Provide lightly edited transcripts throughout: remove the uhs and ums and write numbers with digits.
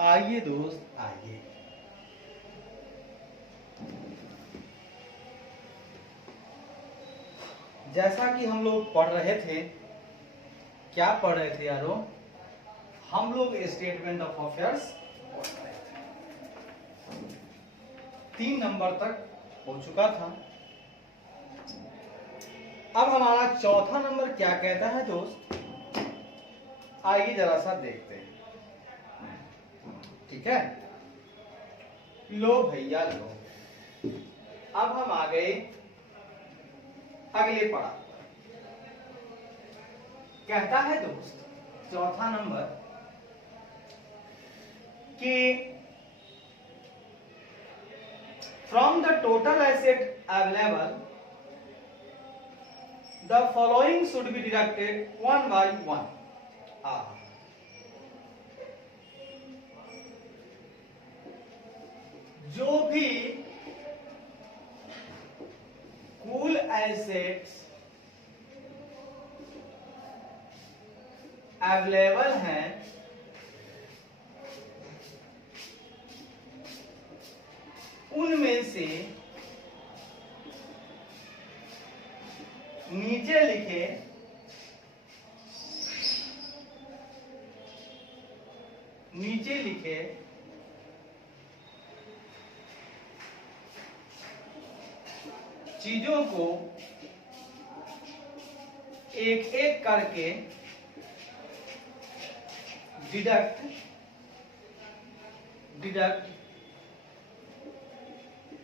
आइए दोस्त आइए, जैसा कि हम लोग पढ़ रहे थे, क्या पढ़ रहे थे यारों? हम लोग स्टेटमेंट ऑफ अफेयर्स पढ़ रहे थे। 3 नंबर तक हो चुका था। अब हमारा चौथा नंबर क्या कहता है दोस्त? आइए जरा सा देखते हैं। ठीक है, लो भैया लो। अब हम आ गए अगले पढ़ा। कहता है दोस्त चौथा नंबर कि from the total asset available the following should be deducted one by one. जो भी कुल एसेट्स अवेलेबल हैं उनमें से नीचे लिखे चीजों को एक एक करके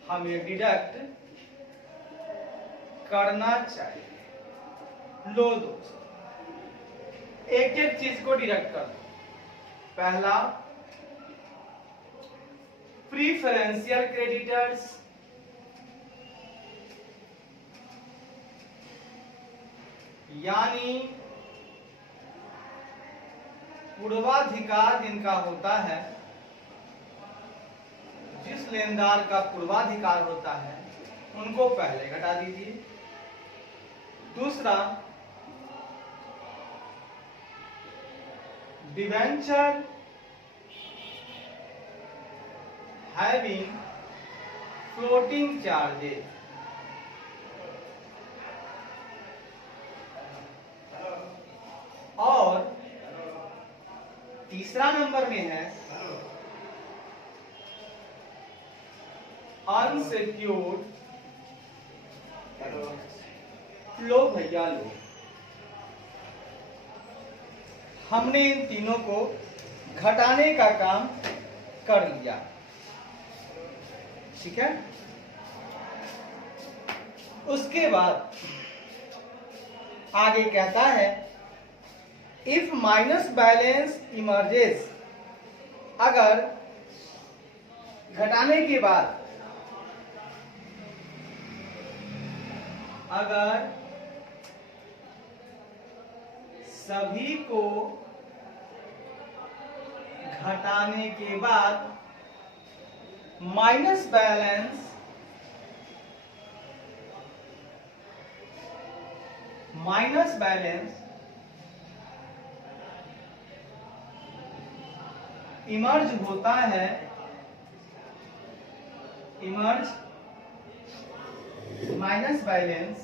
हमें डिडक्ट करना चाहिए। लो दोस्त, एक एक चीज को डिडक्ट कर दो। पहला, प्रीफरेंशियल क्रेडिटर्स, यानी पूर्वाधिकार जिनका होता है, जिस लेनदार का पूर्वाधिकार होता है उनको पहले घटा दीजिए। दूसरा, डिवेंचर हैविंग फ्लोटिंग चार्जेस, और तीसरा नंबर में है अनसिक्योर्ड। लो भैया लो। हमने इन तीनों को घटाने का काम कर लिया। ठीक है, उसके बाद आगे कहता है इफ माइनस बैलेंस इमर्जेस, अगर घटाने के बाद अगर सभी को घटाने के बाद माइनस बैलेंस इमर्ज होता है, माइनस बैलेंस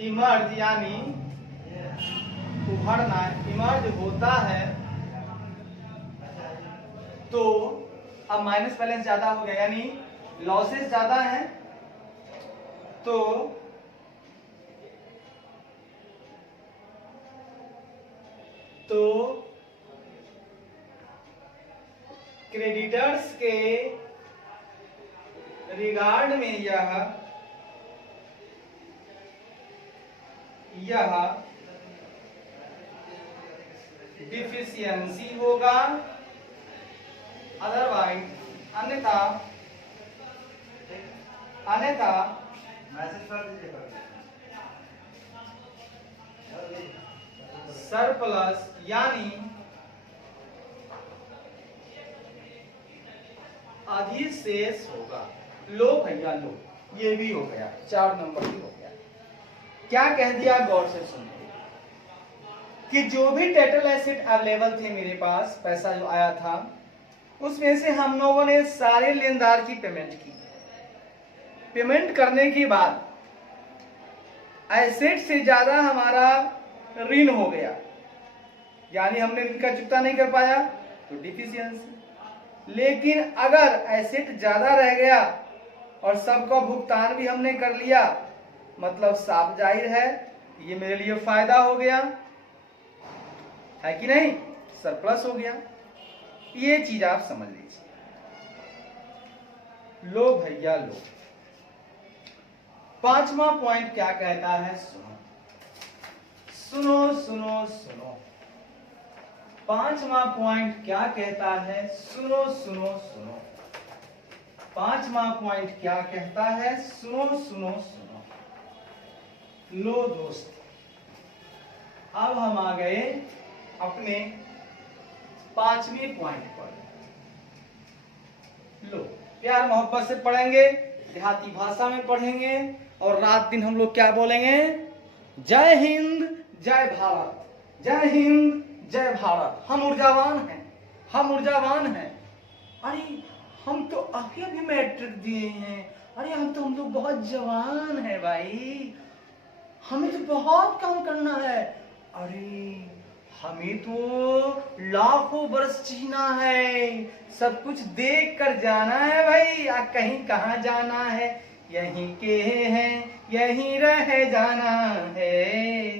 इमर्ज यानी उभरना, इमर्ज होता है, तो अब माइनस बैलेंस ज्यादा हो गया यानी लॉसेस ज्यादा है, तो क्रेडिटर्स के रिगार्ड में यह डिफिशियंसी होगा, अदरवाइज अन्यथा मैसेज कर दीजिए सरप्लस यानी अधिशेष होगा। लो भैया लो, ये भी हो गया, 4 नंबर भी हो गया। क्या कह दिया गौर से सुनिए। कि जो भी टोटल एसेट अवेलेबल थे मेरे पास, पैसा जो आया था, उसमें से हम लोगों ने सारे लेनदार की पेमेंट की। पेमेंट करने के बाद एसेट से ज्यादा हमारा ऋण हो गया, यानी हमने ऋण का चुकता नहीं कर पाया तो डिफिशियंसी। लेकिन अगर एसेट ज्यादा रह गया और सबका भुगतान भी हमने कर लिया, मतलब साफ जाहिर है ये मेरे लिए फायदा हो गया, है कि नहीं, सरप्लस हो गया। ये चीज आप समझ लीजिए। लो भैया लो, पांचवा पॉइंट क्या कहता है, सुनो सुनो सुनो सुनो। पांचवा पॉइंट क्या कहता है, सुनो सुनो सुनो। पांचवा पॉइंट क्या कहता है, सुनो सुनो सुनो। लो दोस्त, अब हम आ गए अपने पांचवें पॉइंट पर। लो, प्यार मोहब्बत से पढ़ेंगे, देहाती भाषा में पढ़ेंगे, और रात दिन हम लोग क्या बोलेंगे, जय हिंद जय भारत, जय हिंद जय भारत। हम ऊर्जावान हैं, हम ऊर्जावान हैं। अरे हम तो अभी अभी मैट्रिक दिए हैं, अरे हम लोग बहुत जवान हैं भाई, हमें तो बहुत काम करना है। अरे हमें तो लाखों वर्ष जीना है, सब कुछ देख कर जाना है भाई, कहीं कहाँ जाना है, यहीं के हैं यहीं रह जाना है।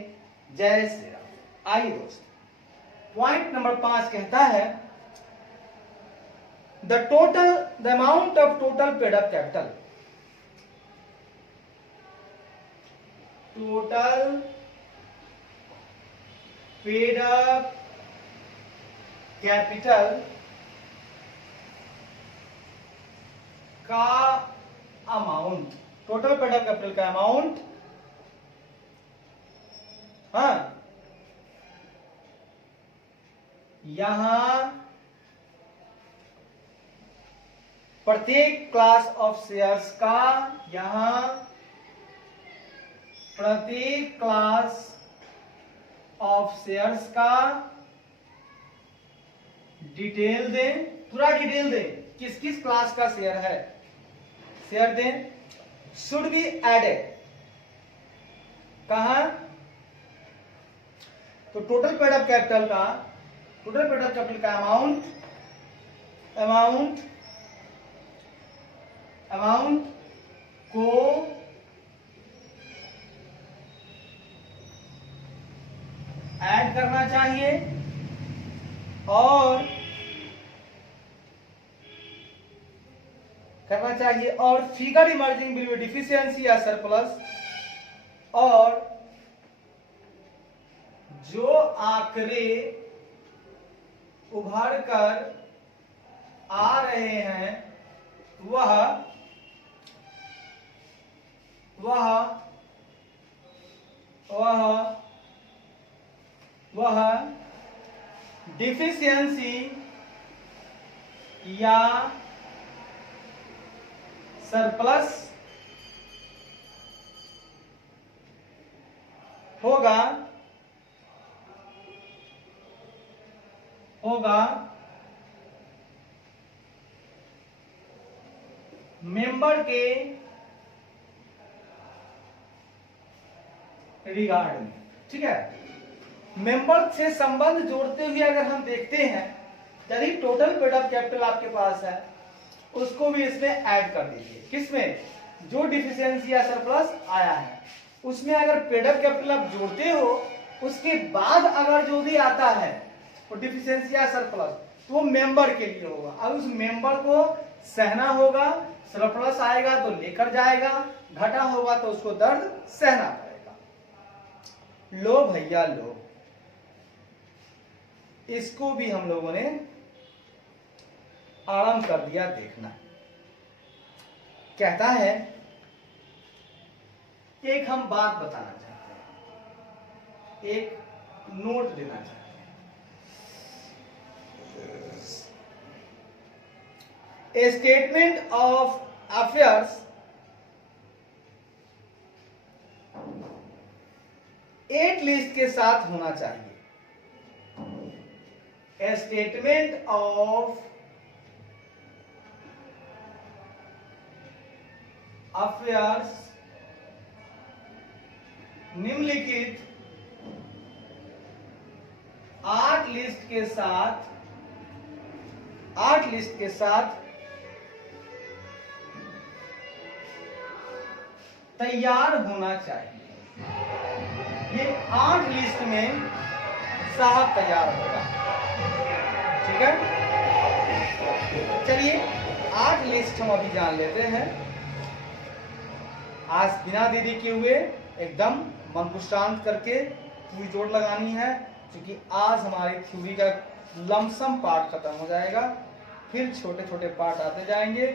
जय श्री राम। आइए दोस्त, पॉइंट नंबर 5 कहता है, the amount of total paid up capital. Total paid up capital का amount, total paid up capital का अमाउंट, हाँ, यहां प्रत्येक क्लास ऑफ शेयर्स का, यहां प्रत्येक क्लास ऑफ शेयर्स का डिटेल दें, पूरा डिटेल दें, किस किस क्लास का शेयर है, शेयर दें। शुड बी एडेड, कहां, तो टोटल पेड अप कैपिटल का, टोटल पेड अप कैपिटल का अमाउंट, अमाउंट को ऐड करना चाहिए, और फिगर इमर्जिंग बिटवीन डिफिशियंसी या सरप्लस, और जो आंकड़े उभर कर आ रहे हैं वह डिफिशियंसी या सरप्लस होगा मेंबर के रिगार्ड में। ठीक है, मेंबर से संबंध जोड़ते हुए अगर हम देखते हैं, यदि टोटल पेड अप कैपिटल आपके पास है, उसको भी इसमें ऐड कर दीजिए। किसमें, जो डिफिशियंसी या सरप्लस आया है उसमें अगर पेड अप कैपिटल आप जोड़ते हो, उसके बाद अगर जो भी आता है वो डिफिशियंसी या सरप्लस, तो वो मेंबर के लिए होगा। अब उस मेंबर को सहना होगा, सरप्लस आएगा तो लेकर जाएगा, घटा होगा तो उसको दर्द सहना पड़ेगा। लो भैया लो, इसको भी हम लोगों ने आरंभ कर दिया देखना। कहता है, एक हम बात बताना चाहते हैं, एक नोट देना चाहते हैं। ए statement of affairs at least के साथ होना चाहिए। A statement of affairs निम्नलिखित 8 लिस्ट के साथ तैयार होना चाहिए। ये 8 लिस्ट में साहब तैयार होगा। ठीक है, चलिए 8 लिस्ट हम अभी जान लेते हैं। आज बिना देरी किए हुए एकदम मन को शांत करके पूरी जोड़ लगानी है, क्योंकि आज हमारी थ्योरी का लमसम पार्ट खत्म हो जाएगा। फिर छोटे छोटे पार्ट आते जाएंगे,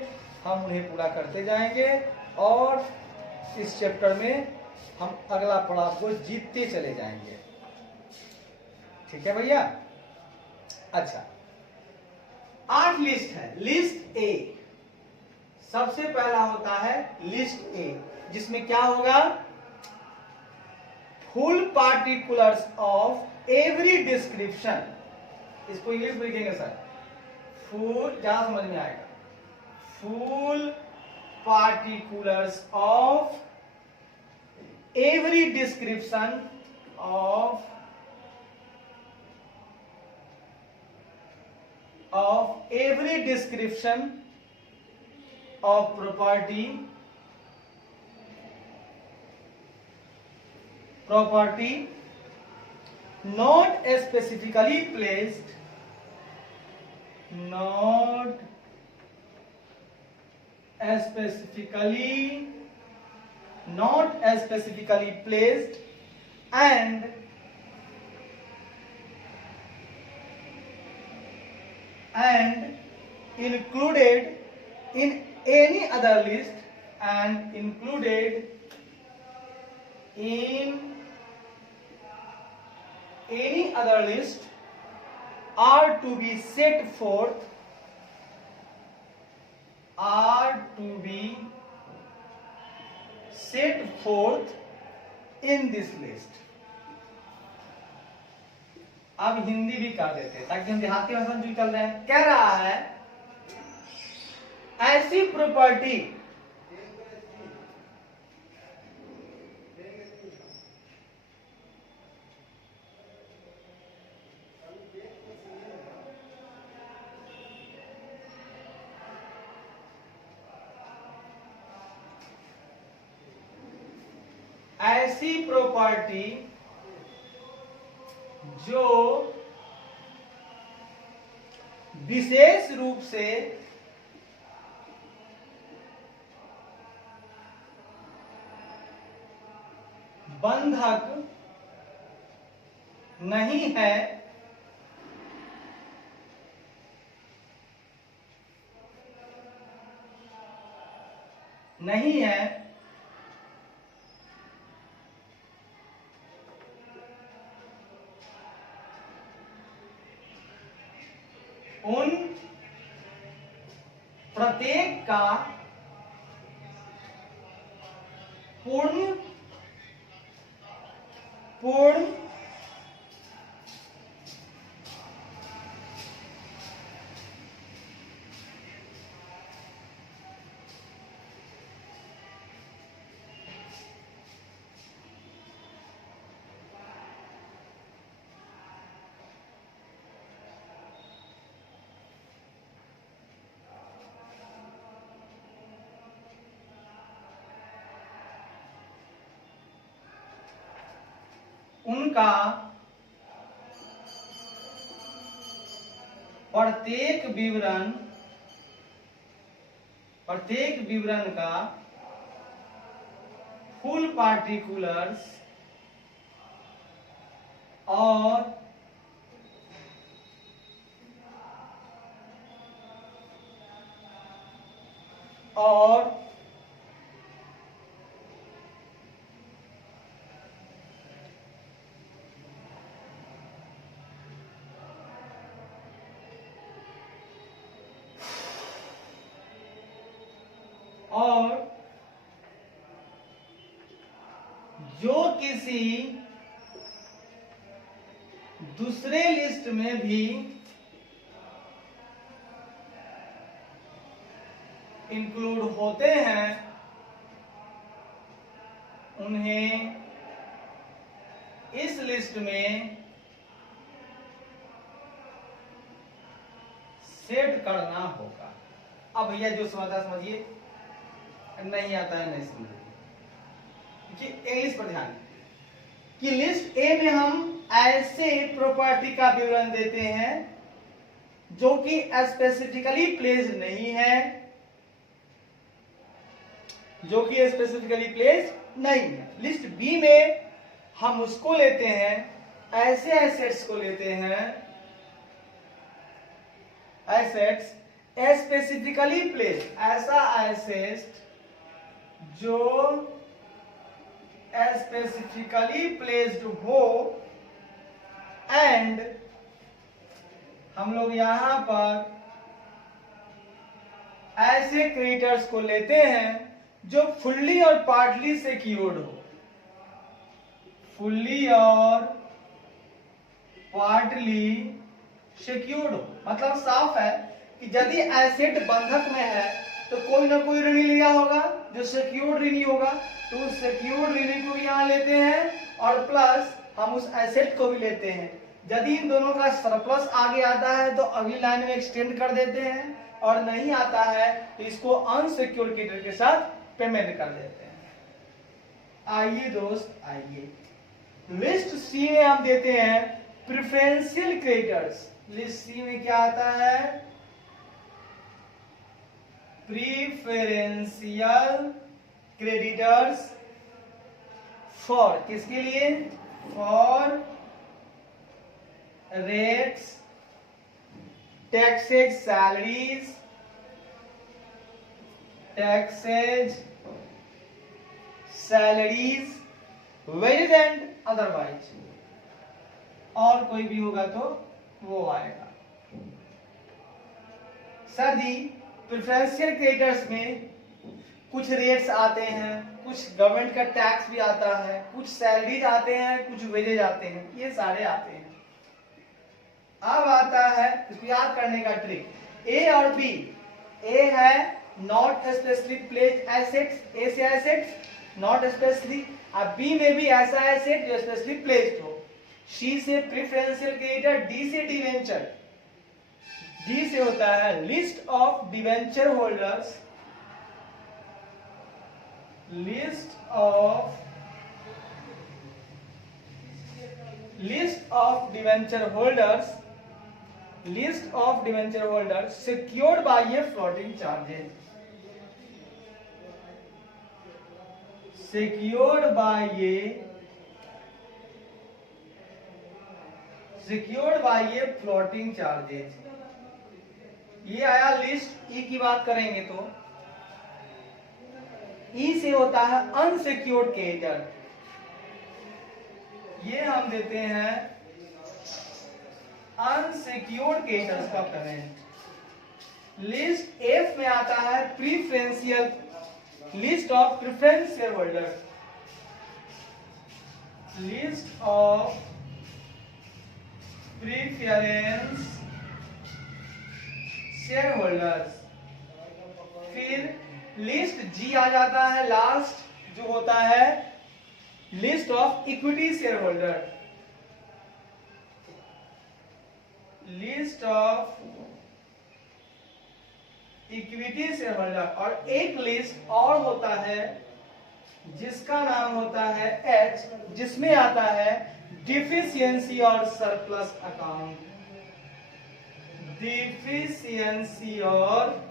हम उन्हें पूरा करते जाएंगे और इस चैप्टर में हम अगला पड़ाव को जीतते चले जाएंगे। ठीक है भैया। अच्छा, 8 लिस्ट है। लिस्ट ए, सबसे पहला होता है लिस्ट ए, जिसमें क्या होगा? Full particulars of every description. इसको इंग्लिश में लिखेंगे सर, फुल, ज्यादा समझ में आएगा। Full particulars of every description of every description of property not specifically placed and included in any other list are to be set forth in this list। अब हिंदी भी कर देते हैं ताकि हम देहाती भाषा में चल रहे हैं। कह रहा है ऐसी प्रॉपर्टी जो विशेष रूप से बंधक नहीं है, उन प्रत्येक का पूर्ण उनका प्रत्येक विवरण का फुल पार्टिकुलर्स और जो किसी दूसरे लिस्ट में भी इंक्लूड होते हैं उन्हें इस लिस्ट में सेट करना होगा। अब भैया जो समझता समझिए, नहीं आता है नहीं समझिए। इंग्लिश पर ध्यान कि लिस्ट ए में हम ऐसे प्रॉपर्टी का विवरण देते हैं जो कि स्पेसिफिकली प्लेस्ड नहीं है, जो कि स्पेसिफिकली प्लेस्ड नहीं है। लिस्ट बी में हम उसको लेते हैं, ऐसे एसेट्स को लेते हैं, एसेट्स स्पेसिफिकली प्लेस्ड, ऐसा एसेट जो स्पेसिफिकली प्लेस्ड हो, एंड हम लोग यहां पर ऐसे क्रेडिटर्स को लेते हैं जो फुल्ली और पार्टली सिक्योर्ड हो, फुल्ली और पार्टली सिक्योर्ड हो। मतलब साफ है कि यदि एसेट बंधक में है तो कोई ना कोई ऋणी लिया होगा जो सिक्योर्ड ऋणी होगा, तो उस सिक्योर्ड ऋणी को यहां लेते हैं और प्लस हम उस एसेट को भी लेते हैं। यदि इन दोनों का सरप्लस आगे आता है तो अगली लाइन में एक्सटेंड कर देते हैं, और नहीं आता है तो इसको अनसिक्योर्ड क्रेडिटर के साथ पेमेंट कर देते हैं। आइए दोस्त आइए, लिस्ट सी में हम देते हैं प्रेफरेंशियल क्रेडिटर्स। लिस्ट सी में क्या आता है? प्रीफरेंशियल क्रेडिटर्स फॉर, किसके लिए? For rates, taxes, salaries, taxes, salaries, wage and otherwise, और कोई भी होगा तो वो आएगा। सर जी प्रेफरेंशियल क्रेडिटर्स में कुछ रेट्स आते हैं, कुछ गवर्नमेंट का टैक्स भी आता है, कुछ सैलरीज आते हैं, कुछ वेजेज आते हैं, ये सारे आते हैं। अब आता है इसको याद करने का ट्रिक, ए और बी। ए है नॉट स्पेशली प्लेस्ड एसेट्स, ए से एसेट्स नॉट स्पेशली, अब बी में भी ऐसा एसेट जो स्पेशली प्लेस्ड हो। सी से प्रेफरेंशियल क्रेडिटर, डी से डिवेंचर। डी से होता है list of debenture holders, list of debenture holders, list of debenture holders secured by a floating charges, secured by a floating charges। ये आया लिस्ट। ई की बात करेंगे तो ई से होता है अनसिक्योर्ड क्रेडिटर, ये हम देते हैं अनसिक्योर्ड क्रेडिटर्स का पेमेंट। लिस्ट एफ में आता है preferential, list of preference share holder, list of preference share holders. फिर लिस्ट जी आ जाता है लास्ट, जो होता है list of equity share holder, list of equity share holder. और एक लिस्ट और होता है जिसका नाम होता है एच, जिसमें आता है डिफिशियंसी और सरप्लस अकाउंट, डिफिशियंसी और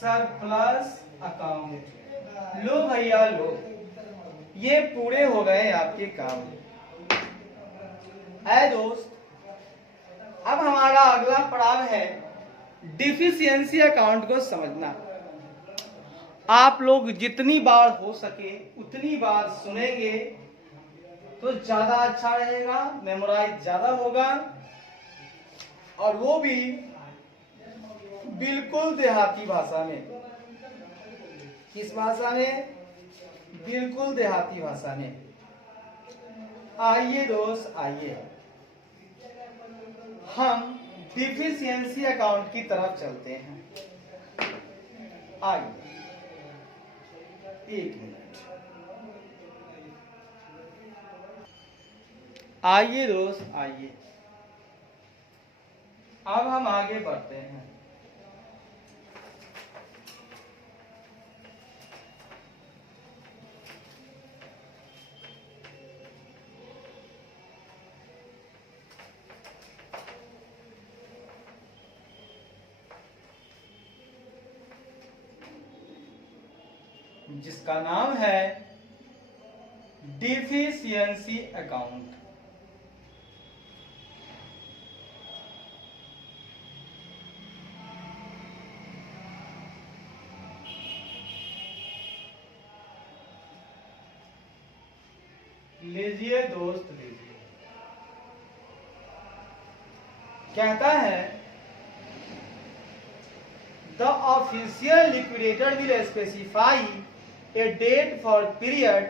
सरप्लस अकाउंट। लो भैया लो, ये पूरे हो गए आपके काम। है दोस्त, अब हमारा अगला पड़ाव है डिफिशियंसी अकाउंट को समझना। आप लोग जितनी बार हो सके उतनी बार सुनेंगे तो ज्यादा अच्छा रहेगा, मेमोराइज ज्यादा होगा, और वो भी बिल्कुल देहाती भाषा में। किस भाषा में? बिल्कुल देहाती भाषा में। आइए दोस्त आइए, हम डिफिशियंसी अकाउंट की तरफ चलते हैं। आइए, एक मिनट। आइए दोस्त, आइए, अब हम आगे बढ़ते हैं। जिसका नाम है डिफिशियंसी अकाउंट। लीजिए दोस्त, लीजिए। कहता है the official liquidator will specify a date for period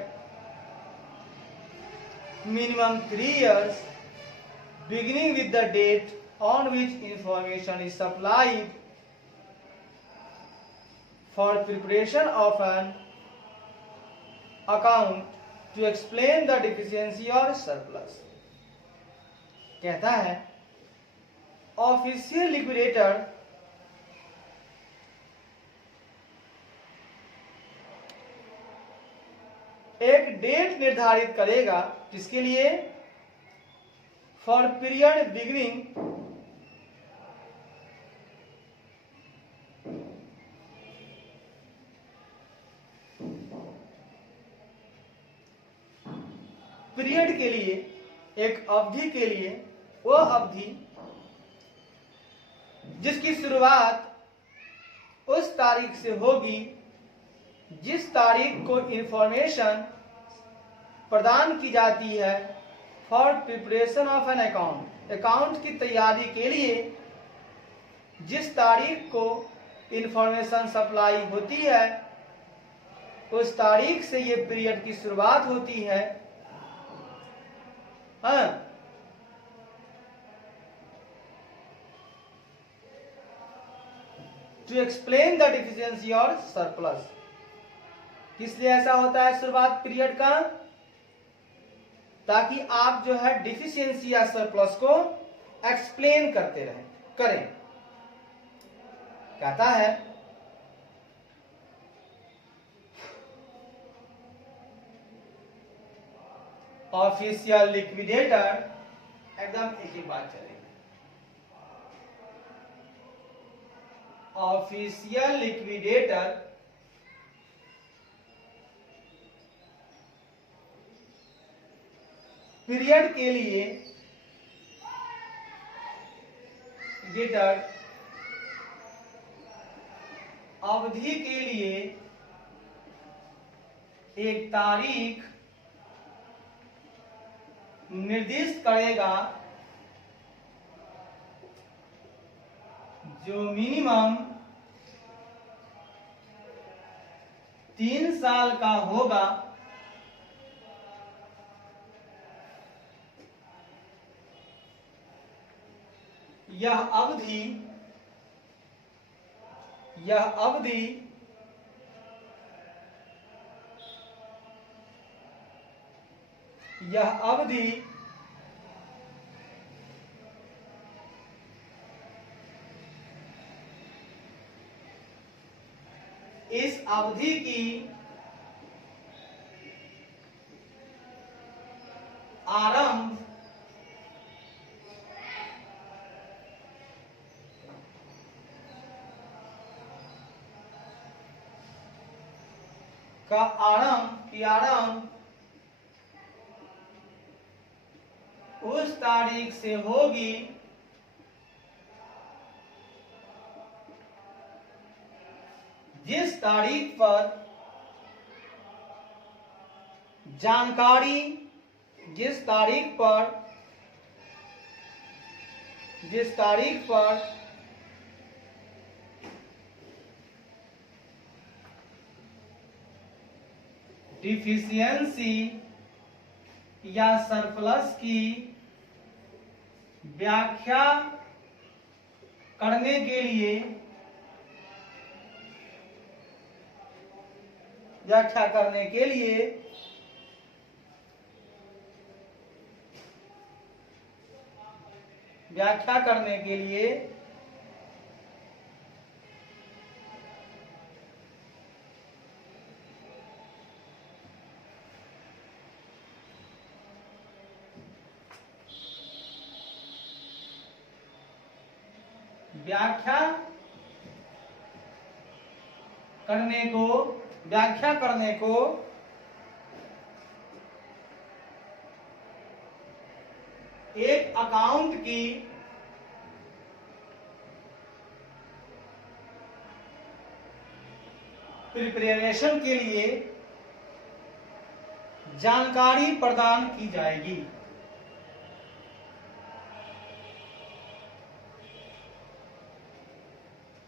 minimum 3 years beginning with the date on which information is supplied for preparation of an account to explain the deficiency or surplus। कहता है official liquidator एक date निर्धारित करेगा, किसके लिए? For period beginning period के लिए, एक अवधि के लिए, वह अवधि जिसकी शुरुआत उस तारीख से होगी जिस तारीख को इंफॉर्मेशन प्रदान की जाती है for preparation of an account, account की तैयारी के लिए जिस तारीख को इंफॉर्मेशन सप्लाई होती है उस तारीख से ये पीरियड की शुरुआत होती है। टू एक्सप्लेन द डिफिशियंसी और सरप्लस। किस लिए ऐसा होता है शुरुआत पीरियड का? ताकि आप जो है डिफिशियंसी या सरप्लस को एक्सप्लेन करते करें। कहता है ऑफिशियल लिक्विडेटर, एकदम एक ही बात चलेगी, ऑफिशियल लिक्विडेटर पीरियड के लिए डेटर अवधि के लिए एक तारीख निर्दिष्ट करेगा जो मिनिमम 3 साल का होगा यह अवधि इस अवधि की आरंभ का आरंभ उस तारीख से होगी जिस तारीख पर जानकारी, जिस तारीख पर डिफिशियंसी या सरप्लस की व्याख्या करने के लिए व्याख्या करने के लिए व्याख्या करने के लिए व्याख्या करने को एक अकाउंट की प्रिपरेशन के लिए जानकारी प्रदान की जाएगी।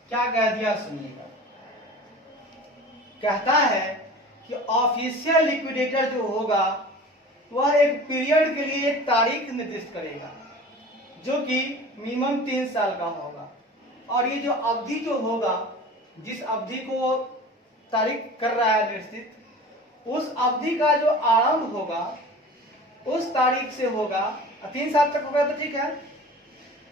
क्या कह दिया सुनिएगा। कहता है कि ऑफिशियल लिक्विडेटर जो होगा वह एक पीरियड के लिए एक तारीख निर्दिष्ट करेगा जो कि मिनिमम 3 साल का होगा, और ये जो अवधि जो होगा, जिस अवधि को तारीख कर रहा है निश्चित, उस अवधि का जो आरंभ होगा उस तारीख से होगा। 3 साल तक होगा तो ठीक है।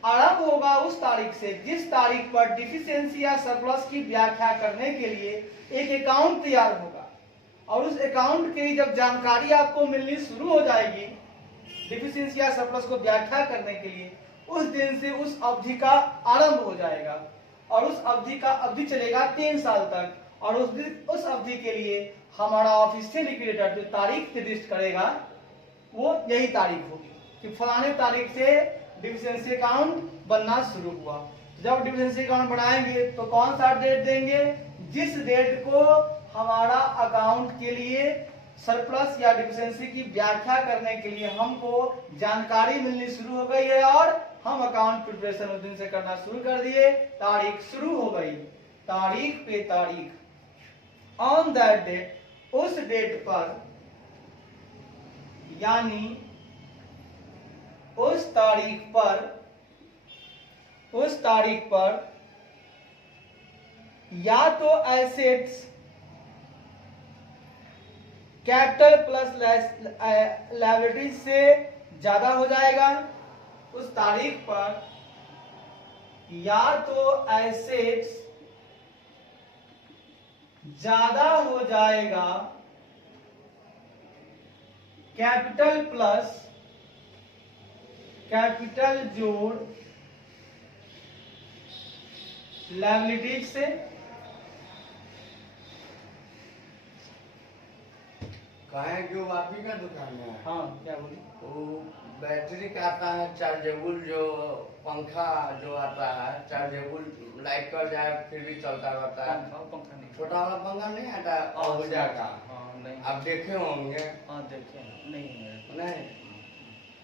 आरंभ होगा उस तारीख से जिस तारीख पर डिफिशियंसी या सरप्लस की व्याख्या करने के लिए एक अकाउंट तैयार होगा, और उस अकाउंट की जब जानकारी आपको मिलनी शुरू हो जाएगी डिफिशियंसी या सरप्लस को व्याख्या करने के लिए, उस दिन से उस अवधि का आरंभ हो जाएगा, और उस अवधि का अवधि चलेगा 3 साल तक। और उस अवधि के लिए हमारा ऑफिशियल लिक्विडेटर जो तारीख निर्दिष्ट करेगा वो यही तारीख होगी कि फलाने तारीख से डिफिशियंसी अकाउंट बनना शुरू हुआ। जब डिफिशियंसी अकाउंट बनाएंगे तो कौन सा डेट देंगे? जिस डेट को हमारा अकाउंट के लिए सरप्लस या डिफिशियंसी की व्याख्या करने के लिए हमको जानकारी मिलनी शुरू हो गई है और हम अकाउंट प्रिपरेशन उस दिन से करना शुरू कर दिए। तारीख शुरू हो गई, तारीख पे तारीख, ऑन दैट डेट, उस डेट पर, यानी उस तारीख पर या तो एसेट्स कैपिटल प्लस लायबिलिटी से ज्यादा हो जाएगा, उस तारीख पर या तो एसेट्स ज्यादा हो जाएगा कैपिटल प्लस कैपिटल जोड़ लायबिलिटीज से, कहे जो आप ही का दुकान है। हाँ क्या बोली? वो बैटरी का आता है चार्जेबल, जो पंखा जो आता है चार्जेबल, लाइट कर जाए फिर भी चलता रहता है। पंखा नहीं, छोटा वाला पंखा नहीं आता आहूजा का। हाँ नहीं, आप देखे होंगे। हाँ देखे नहीं, नहीं,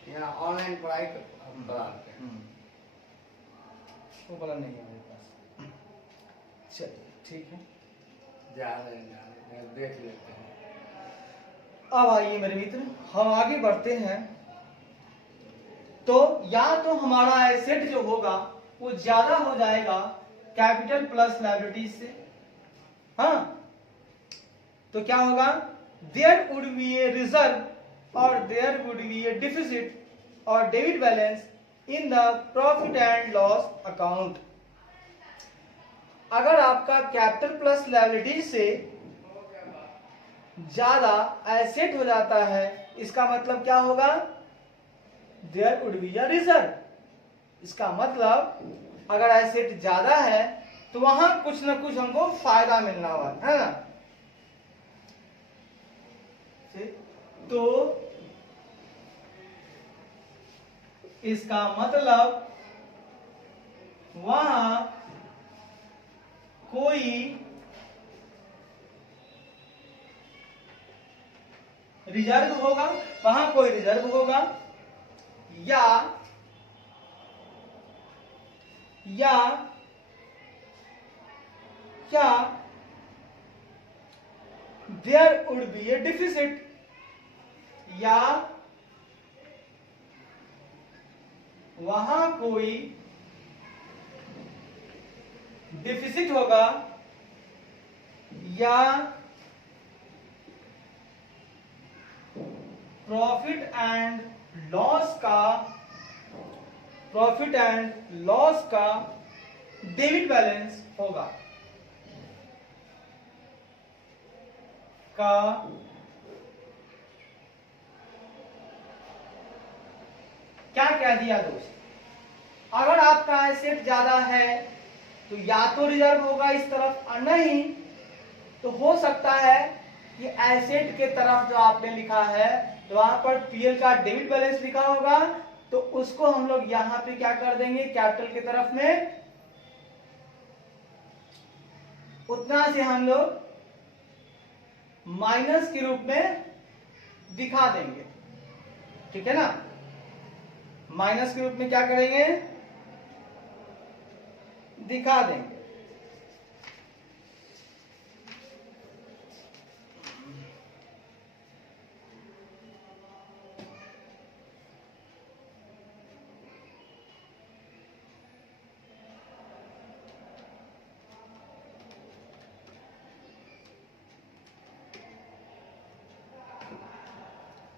यहाँ ऑनलाइन पढ़ाई हम कराते हैं। वो वाला नहीं है मेरे पास। चलिए ठीक है, जा रहे हैं, देख लेते हैं। अब आइए मेरे मित्र, हम आगे बढ़ते हैं। तो या तो हमारा एसेट जो होगा वो ज्यादा हो जाएगा कैपिटल प्लस लायबिलिटी से, हाँ, तो क्या होगा? There would be a reserve और there would be a deficit और debit balance in the profit and loss account. अगर आपका कैपिटल प्लस लायबिलिटी से ज्यादा एसेट हो जाता है, इसका मतलब क्या होगा? There would be a reserve. इसका मतलब अगर एसेट ज्यादा है तो वहां कुछ ना कुछ हमको फायदा मिलना हुआ है ना। तो इसका मतलब वहां कोई रिजर्व होगा, वहां कोई रिजर्व होगा, या there would be a deficit, या वहां कोई डिफिसिट होगा या प्रॉफिट एंड लॉस का डेबिट बैलेंस होगा का क्या क्या दिया दोस्त, अगर आपका एसेट ज्यादा है तो या तो रिजर्व होगा इस तरफ और नहीं तो हो सकता है कि एसेट के तरफ जो आपने लिखा है तो वहां पर पीएल का डेबिट बैलेंस लिखा होगा तो उसको हम लोग यहां पे क्या कर देंगे, कैपिटल के तरफ में उतना से हम लोग माइनस के रूप में दिखा देंगे, ठीक है ना। माइनस के रूप में क्या करेंगे, दिखा देंगे।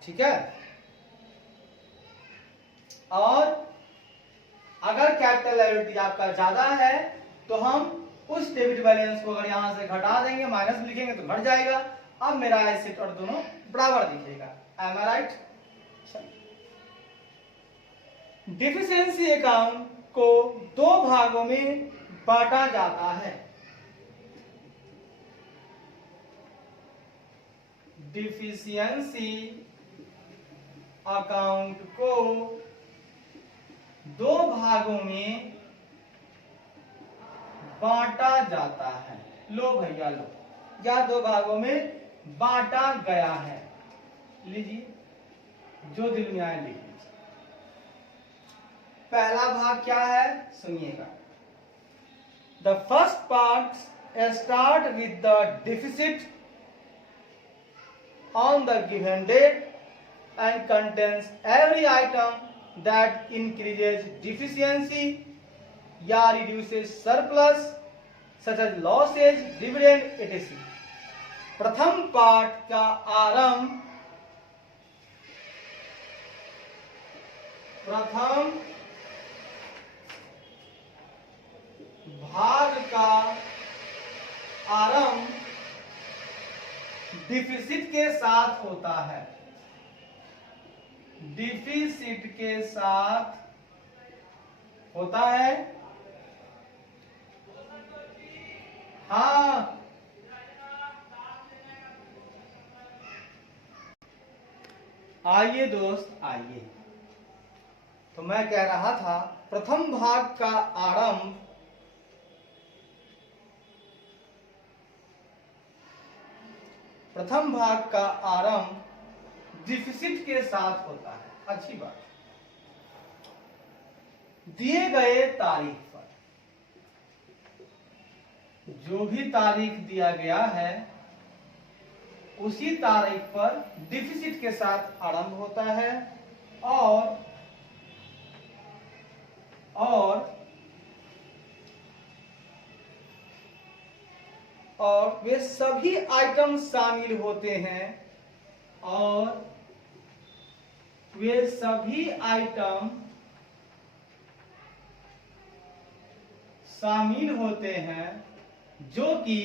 ठीक है। और अगर कैपिटल लायबिलिटी आपका ज्यादा है तो हम उस डेबिट बैलेंस को अगर यहां से घटा देंगे, माइनस में लिखेंगे तो घट जाएगा। अब मेरा एसेट और दोनों बराबर दिखेगा। एम आई राइट। डिफिशियंसी अकाउंट को दो भागों में बांटा जाता है। डिफिशियंसी अकाउंट को दो भागों में बांटा जाता है। लो भैया लो, या दो भागों में बांटा गया है। लीजिए जो दिल में आए लीजिए। पहला भाग क्या है सुनिएगा। The first part start with the deficit on the given date and contains every item that increases deficiency या reduces surplus such as losses, dividend etc. प्रथम पाठ का आरंभ प्रथम भाग का आरंभ डिफिसिट के साथ होता है। डिफिसिट के साथ होता है। हाँ, आइए दोस्त आइए। तो मैं कह रहा था प्रथम भाग का आरंभ डिफिसिट के साथ होता है। अच्छी बात। दिए गए तारीख पर, जो भी तारीख दिया गया है उसी तारीख पर डिफिसिट के साथ आरंभ होता है और वे सभी आइटम शामिल होते हैं जो कि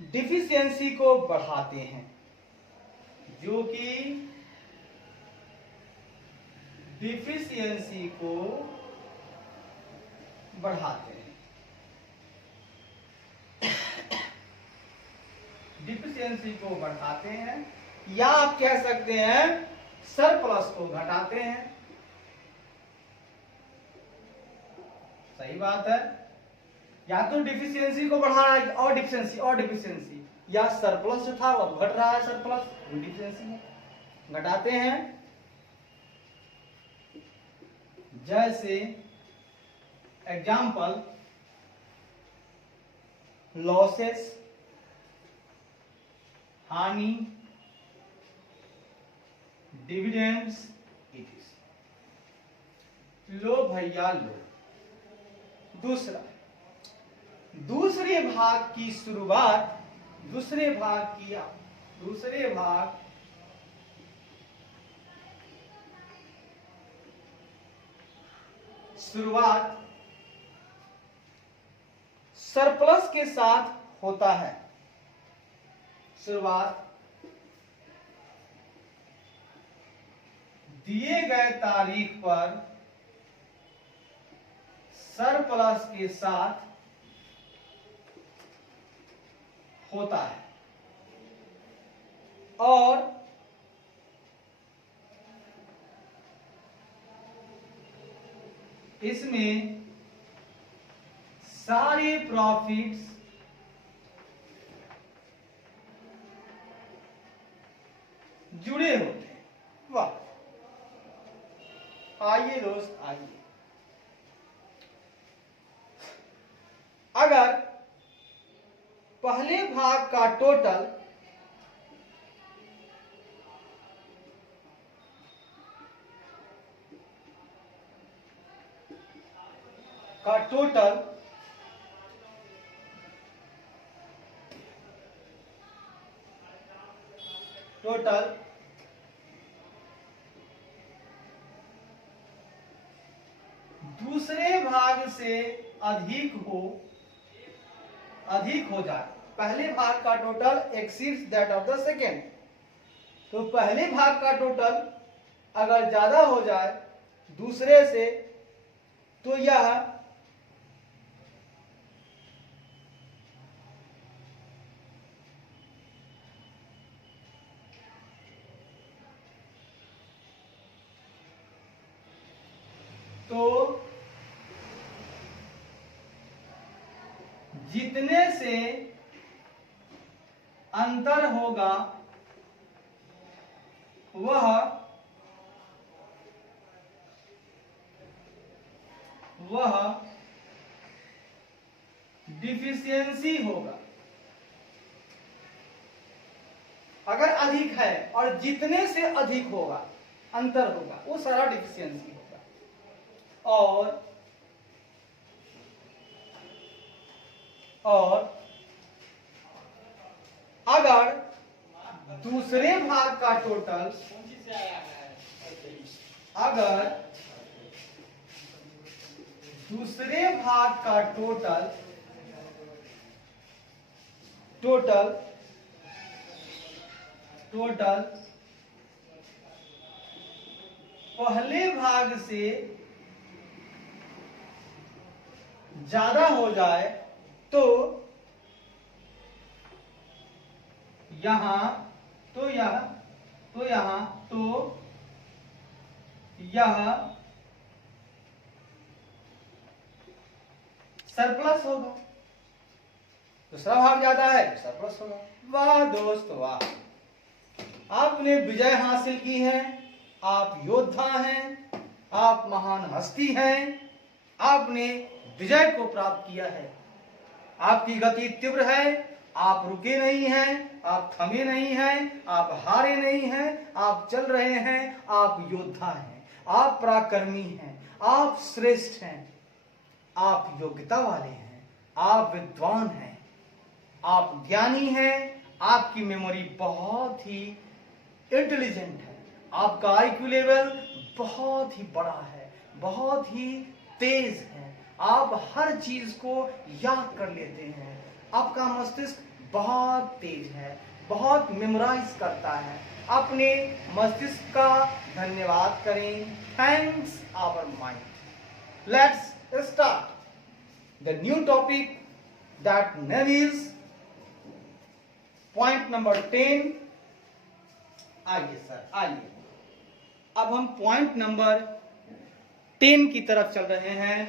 डिफिशियंसी को बढ़ाते हैं। जो कि डिफिशियंसी को बढ़ाते हैं। डिफिशियंसी को बढ़ाते हैं या आप कह सकते हैं सरप्लस को घटाते हैं। सही बात है। या तो डिफिशियंसी को बढ़ा रहा है और डिफिशियंसी या सरप्लस जो था वो घट रहा है, सरप्लस डिफिशियंसी है, घटाते हैं। जैसे एग्जाम्पल लॉसेस, हानि, डिविडेंड्स, लो भैया लो। दूसरा, दूसरे भाग की शुरुआत, दूसरे भाग शुरुआत सरप्लस के साथ होता है। शुरुआत दिए गए तारीख पर सरप्लस के साथ होता है और इसमें सारे प्रॉफिट्स जुड़े होते हैं। वाह, आइए दोस्त आइए। अगर पहले भाग का टोटल टोटल दूसरे भाग से अधिक हो जाए, पहले भाग का total exceeds that of the second, तो पहले भाग का टोटल अगर ज्यादा हो जाए दूसरे से तो यह जितने से अंतर होगा वह डिफिशियंसी होगा। अगर अधिक है और जितने से अधिक होगा, अंतर होगा, वो सारा डिफिशियंसी होगा। और अगर दूसरे भाग का टोटल पहले भाग से ज्यादा हो जाए तो यह सरप्लस होगा। दूसरा भाग ज्यादा है तो सरप्लस होगा। वाह दोस्त वाह, आपने विजय हासिल की है, आप योद्धा हैं, आप महान हस्ती हैं, आपने विजय को प्राप्त किया है। आपकी गति तीव्र है, आप रुके नहीं हैं, आप थमे नहीं हैं, आप हारे नहीं हैं, आप चल रहे हैं, आप योद्धा हैं, आप पराक्रमी हैं, आप श्रेष्ठ हैं, आप योग्यता वाले हैं, आप विद्वान हैं, आप ज्ञानी हैं, आपकी मेमोरी बहुत ही इंटेलिजेंट है, आपका आईक्यू लेवल बहुत ही बड़ा है, बहुत ही तेज है, आप हर चीज को याद कर लेते हैं, आपका मस्तिष्क बहुत तेज है, बहुत मेमोराइज करता है। अपने मस्तिष्क का धन्यवाद करें। Thanks our mind. Let's start the new topic that name is point number 10। आइए सर आइए, अब हम पॉइंट नंबर 10 की तरफ चल रहे हैं।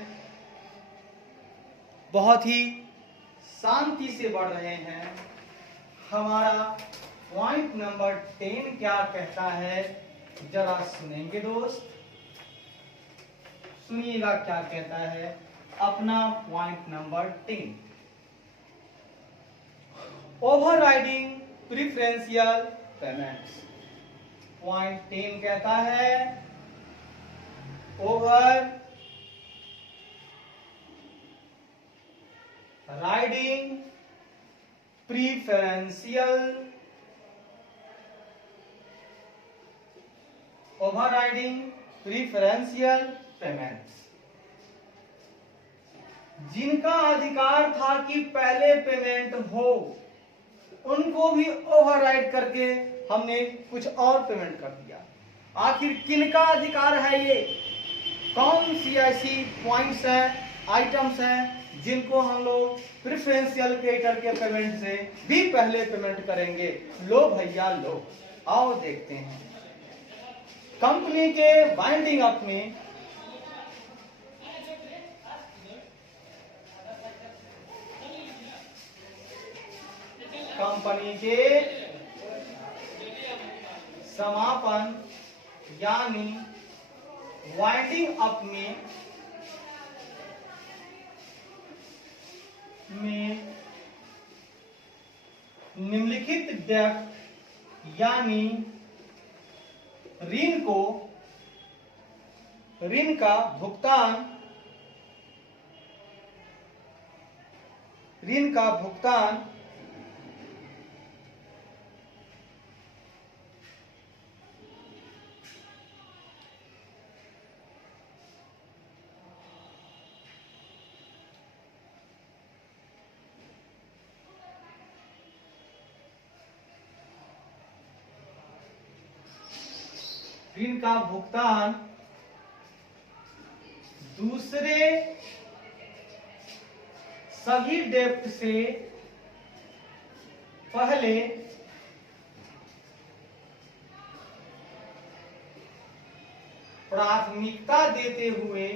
बहुत ही शांति से बढ़ रहे हैं। हमारा पॉइंट नंबर 10 क्या कहता है, जरा सुनेंगे दोस्त, सुनिएगा क्या कहता है अपना point number 10। Overriding preferential payments. Point 10 कहता है ओवर राइडिंग प्रीफरेंशियल ओवरराइडिंग प्रीफरेंशियल पेमेंट्स। जिनका अधिकार था कि पहले पेमेंट हो, उनको भी ओवरराइड करके हमने कुछ और पेमेंट कर दिया। आखिर किनका अधिकार है ये? कौन सी ऐसी पॉइंट्स हैं, आइटम्स हैं जिनको हम लोग प्रेफरेंशियल क्रेडिटर के पेमेंट से भी पहले पेमेंट करेंगे? लो भैया लो, आओ देखते हैं। कंपनी के वाइंडिंग अप में कंपनी के समापन यानी वाइंडिंग अप में निम्नलिखित डेब्ट यानी ऋण का भुगतान दूसरे सभी डेब्ट से पहले प्राथमिकता देते हुए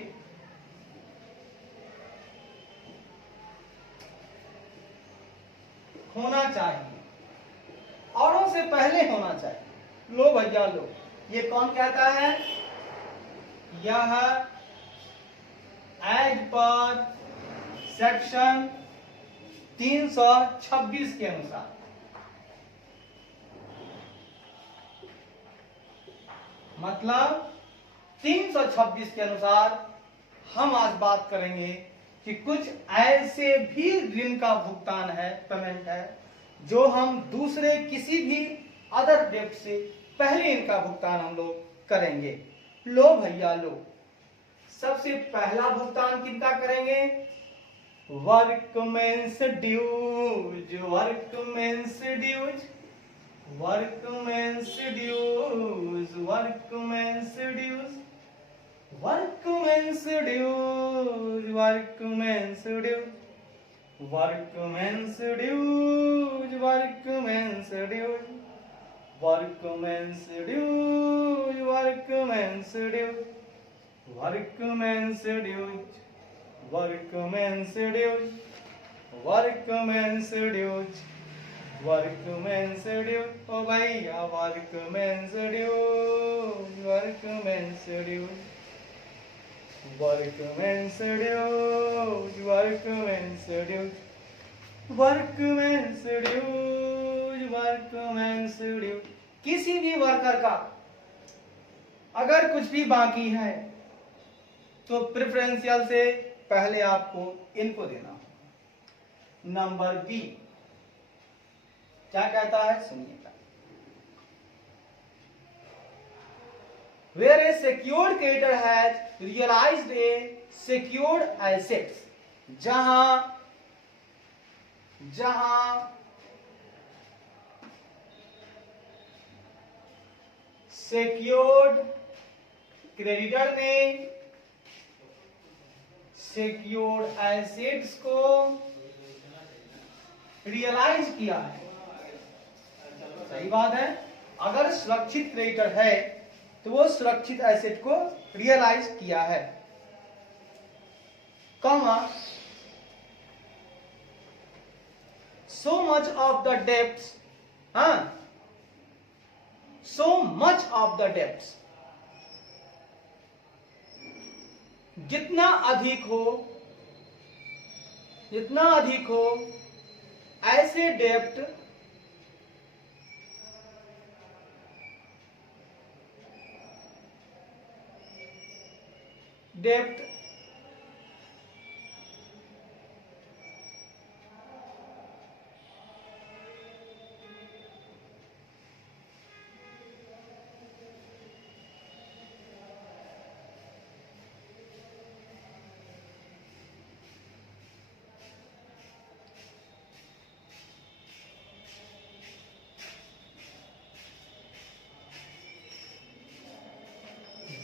होना चाहिए, औरों से पहले होना चाहिए। लो भैया लो, ये कौन कहता है? यह एज पर सेक्शन 326 के अनुसार, मतलब 326 के अनुसार हम आज बात करेंगे कि कुछ ऐसे भी ऋण का भुगतान है, पेमेंट है, जो हम दूसरे किसी भी अदर डेब्ट से पहले इनका भुगतान हम लोग करेंगे। लो भैया लो, सबसे पहला भुगतान किनका करेंगे? Workmen's dues, workmen's dues, workmen's dues, workmen's dues, workmen's dues, workmen's dues, workmen's dues, workmen's dues, workmen's dues, workmen's dues, workmen's dues, workmen's dues, workmen's dues, workmen's dues, ओ भैया workmen's dues, workmen's dues, workmen's dues, workmen's dues, workmen's dues, workmen's dues. किसी भी worker का अगर कुछ भी बाकी है तो प्रेफरेंशियल से पहले आपको इनको देना होगा। नंबर बी क्या कहता है सुनिएगा। Where a secured creditor has realized a secured assets, जहां सेक्योर्ड क्रेडिटर ने सेक्योर्ड एसेट्स को रियलाइज किया है। सही बात है, अगर सुरक्षित क्रेडिटर है तो वो सुरक्षित एसेट को रियलाइज किया है, comma so much of the debts, so much of the debts, जितना अधिक हो ऐसे डेब्ट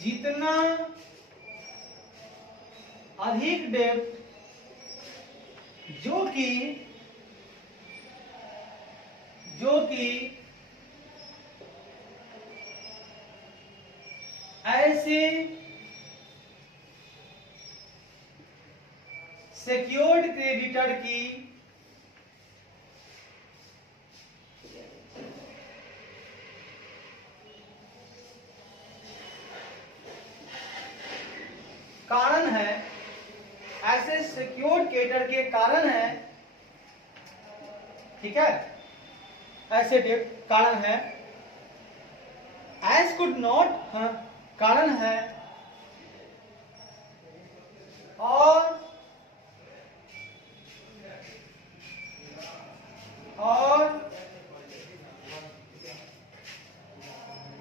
जितना अधिक डेप्थ जो कि ऐसे सिक्योर्ड क्रेडिटर की कारण है, ऐसे सिक्योर्ड क्रेडिटर के कारण है, ठीक है, ऐसे डेप्थ कारण है, एज कुड नॉट कारण है, और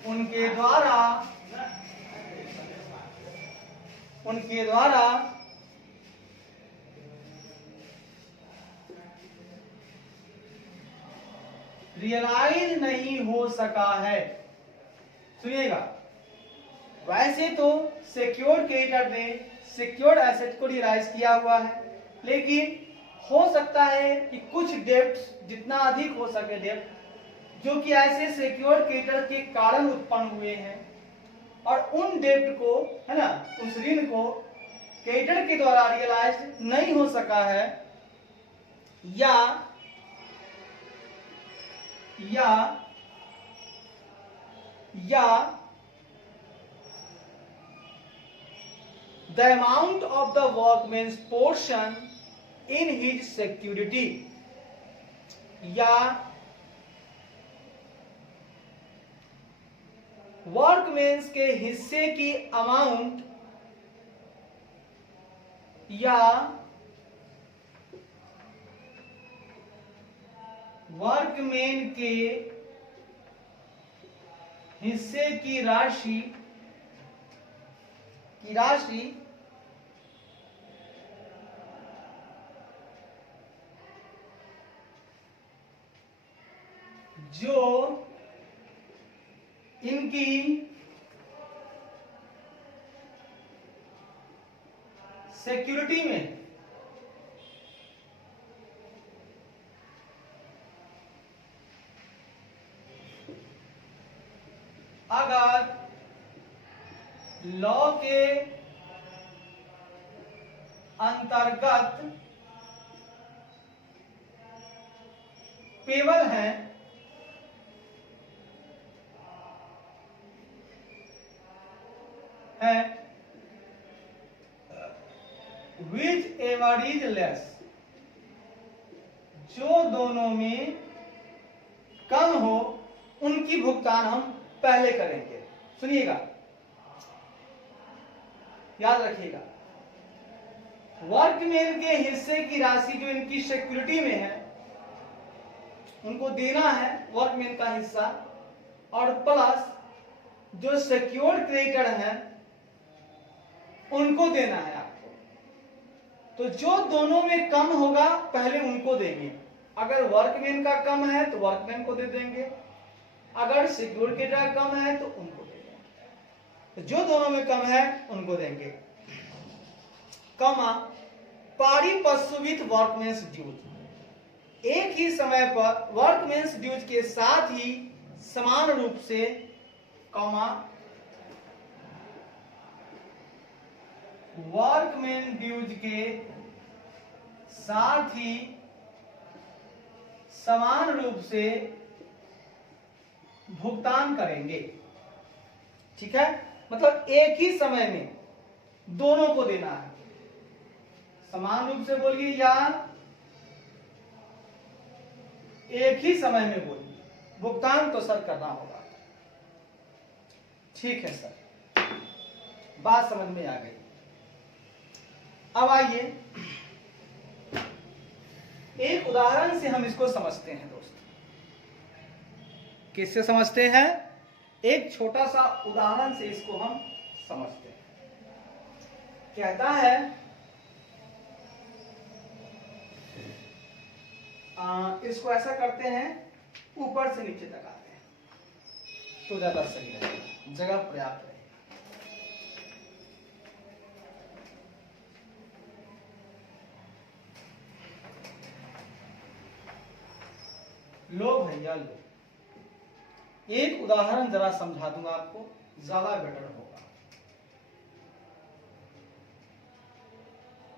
उनके द्वारा रियलाइज नहीं हो सका है। सुनिएगा, वैसे तो सिक्योर्ड क्रेडिटर ने सिक्योर्ड एसेट को रियलाइज किया हुआ है, लेकिन हो सकता है कि कुछ डेप्ट, जितना अधिक हो सके डेप्ट जो कि ऐसे सिक्योर्ड क्रेडिटर के कारण उत्पन्न हुए हैं, और उन डेप्ट को, है ना, उस ऋण को क्रेडिटर के द्वारा रियलाइज नहीं हो सका है, या the amount of the workman's portion in his security, या वर्कमैन्स के हिस्से की अमाउंट, या वर्कमैन के हिस्से की राशि जो इनकी सिक्योरिटी में अगर लॉ के अंतर्गत पेबल है, विच एवर इज लेस, जो दोनों में कम हो उनकी भुगतान हम पहले करेंगे। सुनिएगा, याद रखिएगा, वर्कमैन के हिस्से की राशि जो इनकी सिक्योरिटी में है उनको देना है वर्कमैन का हिस्सा, और प्लस जो सिक्योर्ड क्रेडिटर हैं उनको देना है आपको। तो जो दोनों में कम होगा पहले उनको देंगे। अगर वर्कमैन का कम है तो वर्कमैन को दे देंगे, अगर सिक्योर्ड क्रेडिटर कम है तो उनको दे देंगे। तो जो दोनों में कम है उनको देंगे। कमा पारिपस्य विथ वर्कमैन्स ड्यूज, एक ही समय पर वर्कमैन्स ड्यूज के साथ ही समान रूप से, कॉमा वर्कमैन ड्यूज के साथ ही समान रूप से भुगतान करेंगे। ठीक है, मतलब एक ही समय में दोनों को देना है। समान रूप से बोलिए या एक ही समय में बोलिए, भुगतान तो सर करना होगा। ठीक है सर, बात समझ में आ गई। अब आइए एक उदाहरण से हम इसको समझते हैं दोस्त। किससे समझते हैं? एक छोटा सा उदाहरण से इसको हम समझते हैं। कहता है इसको ऐसा करते हैं, ऊपर से नीचे तक आते हैं तो ज्यादा सही रहेगा, जगह पर्याप्त रहेगी। लो भैया लो। एक उदाहरण जरा समझा दूंगा आपको, ज्यादा बेटर होगा।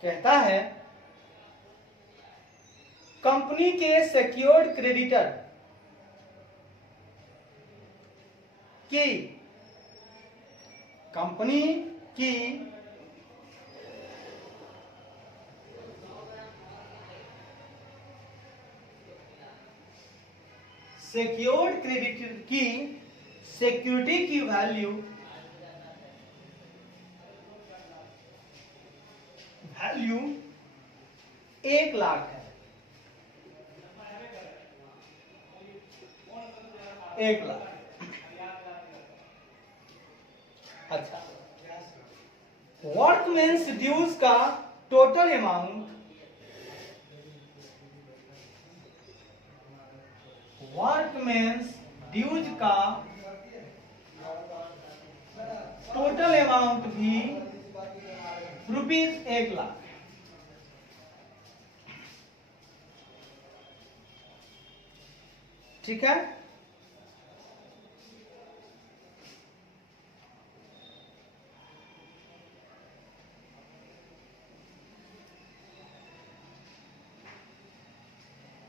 कहता है कंपनी के सिक्योर्ड क्रेडिटर की, कंपनी की सिक्योर्ड क्रेडिटर की सिक्योरिटी की वैल्यू 1,00,000 है। 1,00,000। अच्छा, वर्कमैन्स ड्यूज का टोटल अमाउंट, वर्कमैन्स ड्यूज का टोटल अमाउंट भी ₹1,00,000। ठीक है।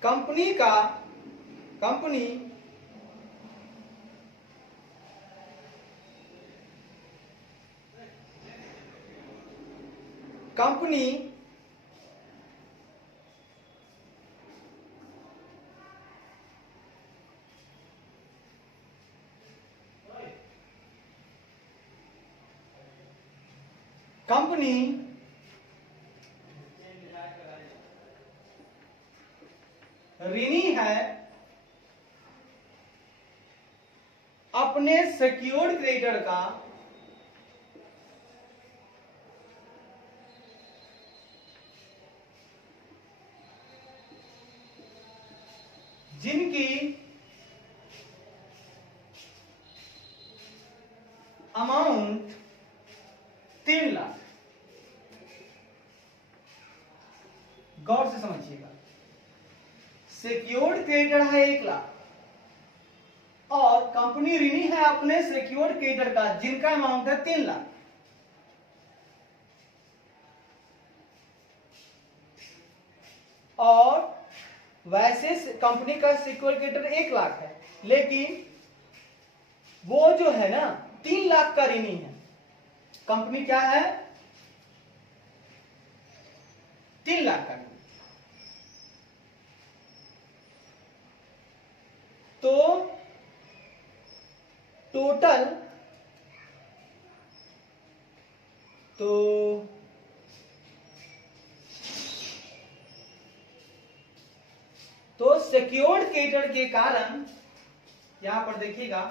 कंपनी का, कंपनी कंपनी कंपनी ऋणी है अपने सिक्योर्ड क्रेडिटर का जिनकी अमाउंट 3,00,000। गौर से समझिएगा, सिक्योर्ड क्रेडिटर है 1,00,000 और कंपनी ऋणी है अपने सिक्योर्ड क्रेडिटर का जिनका अमाउंट है 3,00,000। और वैसे कंपनी का सिक्योर्ड क्रेडिटर 1,00,000 है, लेकिन वो जो है ना 3,00,000 का ऋणी है। कंपनी क्या है? 3,00,000 का ऋणी। तो टोटल, तो सिक्योर्ड क्रेडिटर के कारण, यहां पर देखिएगा,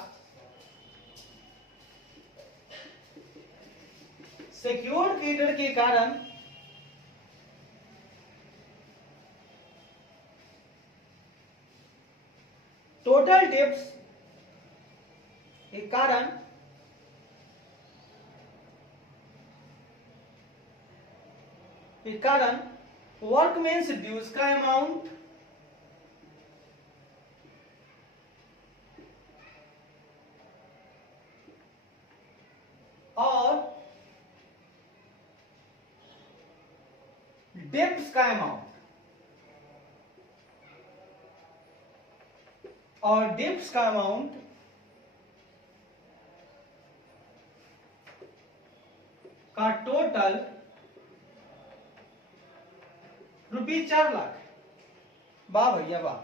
सिक्योर्ड क्रेडिटर के कारण टोटल डेब्ट्स के कारण वर्कमैन्स ड्यूज का अमाउंट और डेब्ट्स का अमाउंट का टोटल ₹4,00,000। वाह भैया वाह।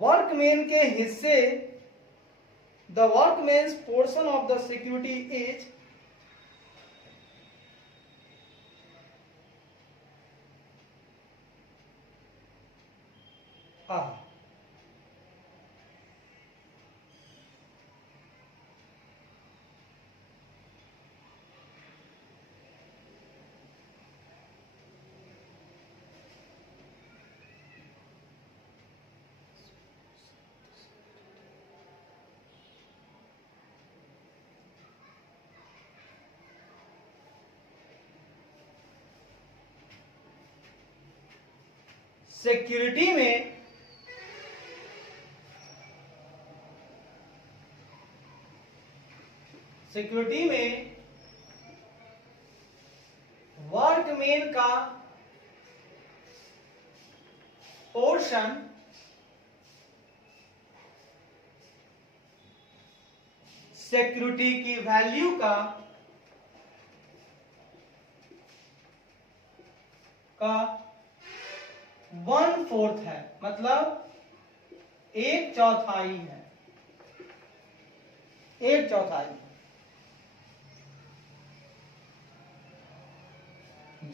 वर्कमैन के हिस्से, the workman's portion of the security is security में वर्कमैन का पोर्शन सिक्योरिटी की वैल्यू का 1/4 है, मतलब 1/4 है, 1/4,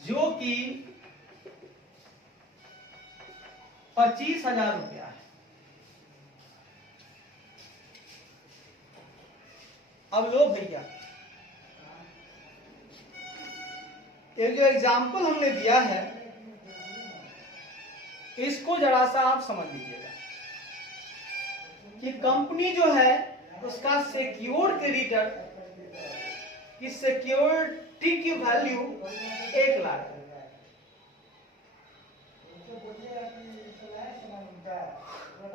जो कि 25,000 रुपया है। अब लो भैया, एक जो एग्जाम्पल हमने दिया है इसको जरा सा आप समझ लीजिएगा कि कंपनी जो है उसका सिक्योर्ड क्रेडिटर की सिक्योरिटी की वैल्यू 1 लाख है।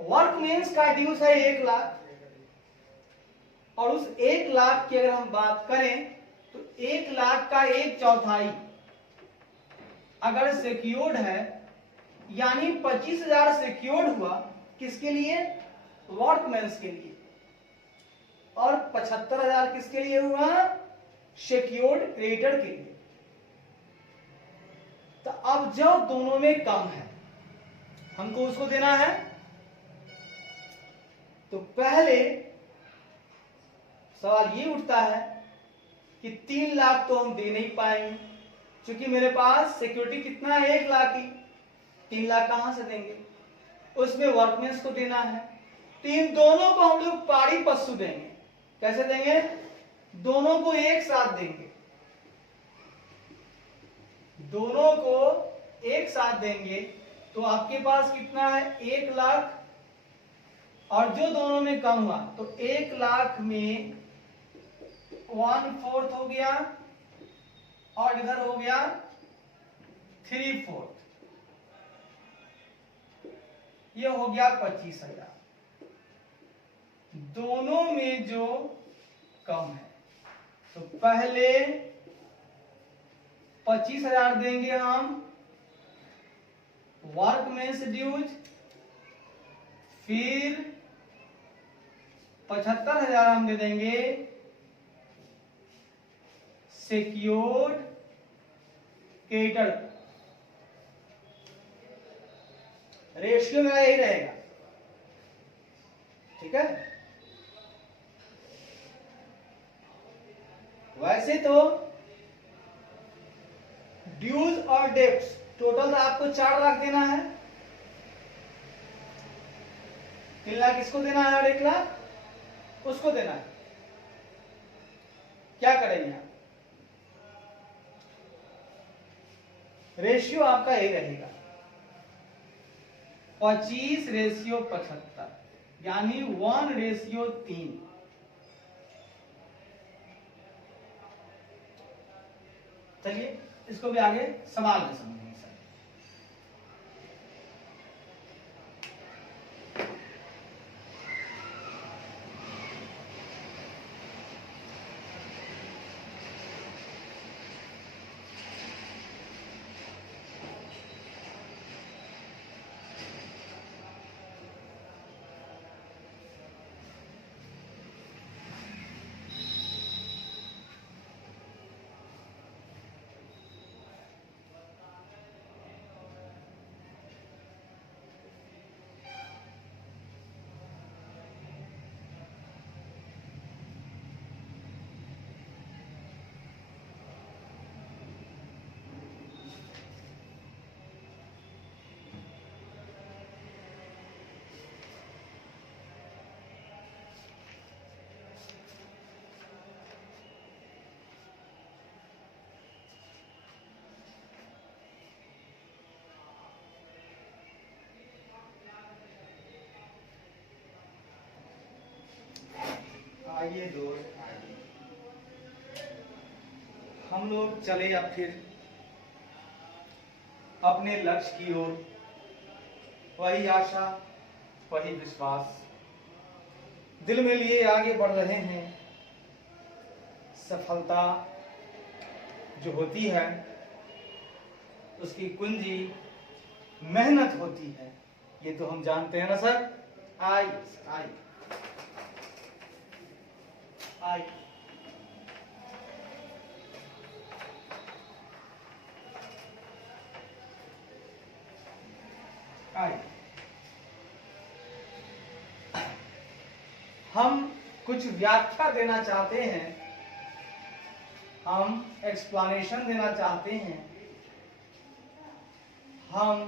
वर्कमेंस का ड्यूज है 1 लाख, और उस 1 लाख की अगर हम बात करें तो 1 लाख का 1/4 अगर सिक्योर्ड है, यानी 25,000 सिक्योर्ड हुआ किसके लिए? वर्कमेंस के लिए, और 75,000 किसके लिए हुआ? सिक्योर्ड क्रेडिटर के लिए। तो अब जो दोनों में कम है हमको उसको देना है, तो पहले सवाल ये उठता है कि 3 लाख तो हम दे नहीं पाएंगे, क्योंकि मेरे पास सिक्योरिटी कितना है? 1 लाख की। 3 लाख कहां से देंगे? उसमें वर्कमेंस को देना है, तो इन दोनों को हम लोग पारी पशु देंगे। कैसे देंगे? दोनों को एक साथ देंगे, दोनों को एक साथ देंगे। तो आपके पास कितना है? 1 लाख, और जो दोनों में कम हुआ तो 1 लाख में 1/4 हो गया, और इधर हो गया 3/4, ये हो गया 25,000। दोनों में जो कम है तो पहले 25,000 देंगे हम वर्कमेंस ड्यूज, फिर 75,000 हम दे देंगे सिक्योर्ड क्रेडिटर। रेशियो मेरा यही रहेगा, ठीक है। वैसे तो ड्यूज और डेब्ट्स टोटल तो आपको 4 लाख देना है। 3 लाख इसको देना है और 1 लाख उसको देना है। क्या करेंगे आप? रेशियो आपका यही रहेगा 25:75, यानी 1:3। चलिए इसको भी आगे सवाल में समझेंगे सर। आइए दोस्त, हम लोग चले अब फिर अपने लक्ष्य की ओर। वही आशा, वही विश्वास दिल में लिए आगे बढ़ रहे हैं। सफलता जो होती है उसकी कुंजी मेहनत होती है, ये तो हम जानते हैं ना सर। आई आई आई आई हम कुछ व्याख्या देना चाहते हैं, हम एक्सप्लेनेशन देना चाहते हैं, हम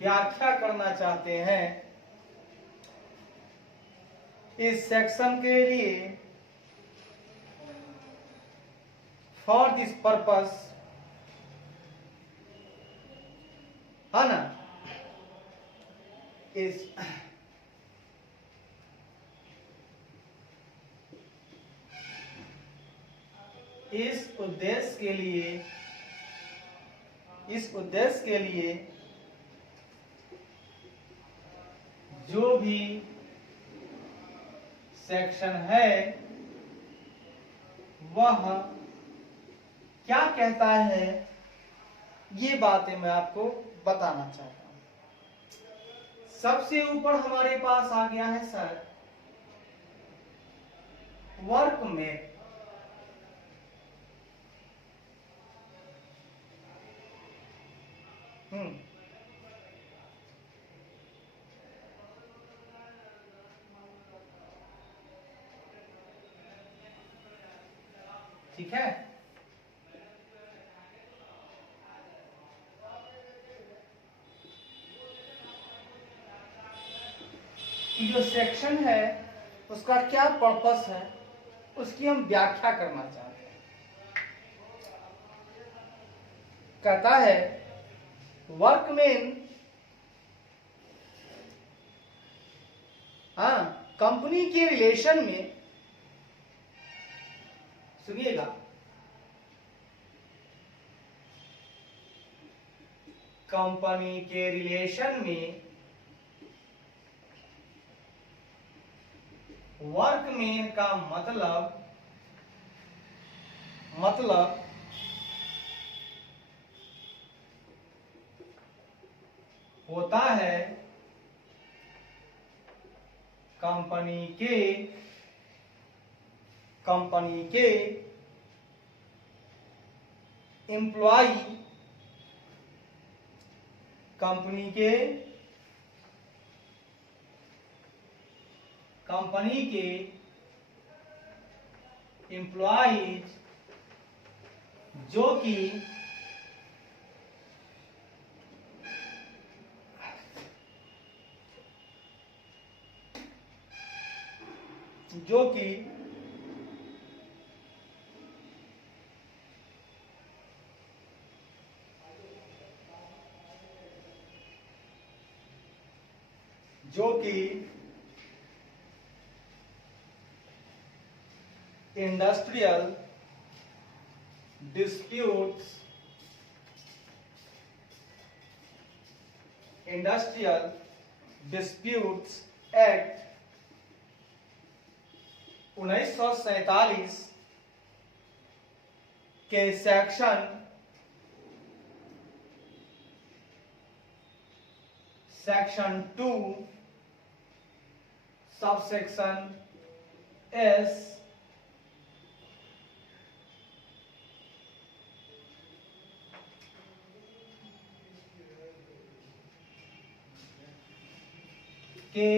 व्याख्या करना चाहते हैं इस सेक्शन के लिए। फॉर दिस पर्पस, है ना, इस उद्देश्य के लिए जो भी सेक्शन है वह क्या कहता है, ये बातें मैं आपको बताना चाहता हूं। सबसे ऊपर हमारे पास आ गया है सर वर्क मैप। ठीक है, जो सेक्शन है उसका क्या पर्पस है, उसकी हम व्याख्या करना चाहते हैं। कहता है वर्कमैन कंपनी के रिलेशन में, सुनिएगा, कंपनी के रिलेशन में वर्कमैन का मतलब होता है कंपनी के एम्प्लॉय, कंपनी के एम्प्लॉयज जो कि इंडस्ट्रियल डिस्प्यूट्स एक्ट 1947 के सेक्शन 2 सबसेक्शन एस के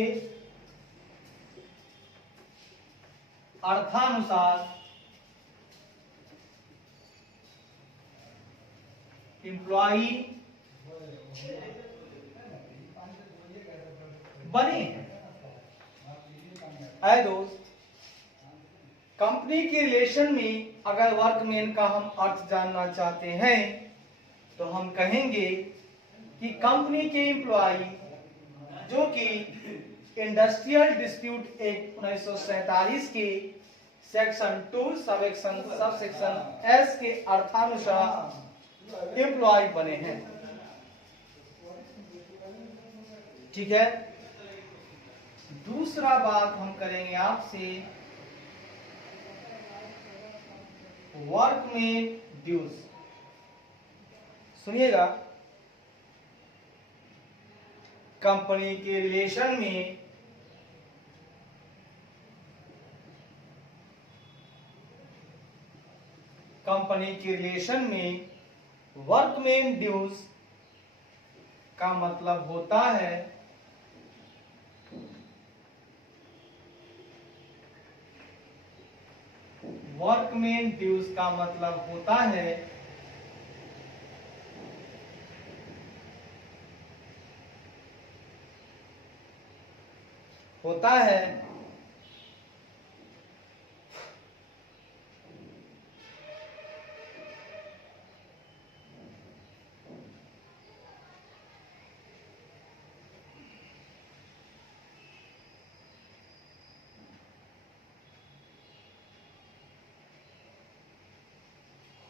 अर्थानुसार एम्प्लॉई बने हैं। आए दोस्त, कंपनी के रिलेशन में अगर वर्कमैन का हम अर्थ जानना चाहते हैं तो हम कहेंगे कि कंपनी के एम्प्लॉय जो कि इंडस्ट्रियल डिस्प्यूट एक्ट 1947 के सेक्शन 2 सबसेक्शन एस के अर्थानुसार एम्प्लॉय बने हैं। ठीक है। दूसरा बात हम करेंगे आपसे वर्कमैन ड्यूज। सुनिएगा, कंपनी के रिलेशन में वर्कमैन ड्यूज का मतलब होता है वर्कमैन ड्यूज का मतलब होता है होता है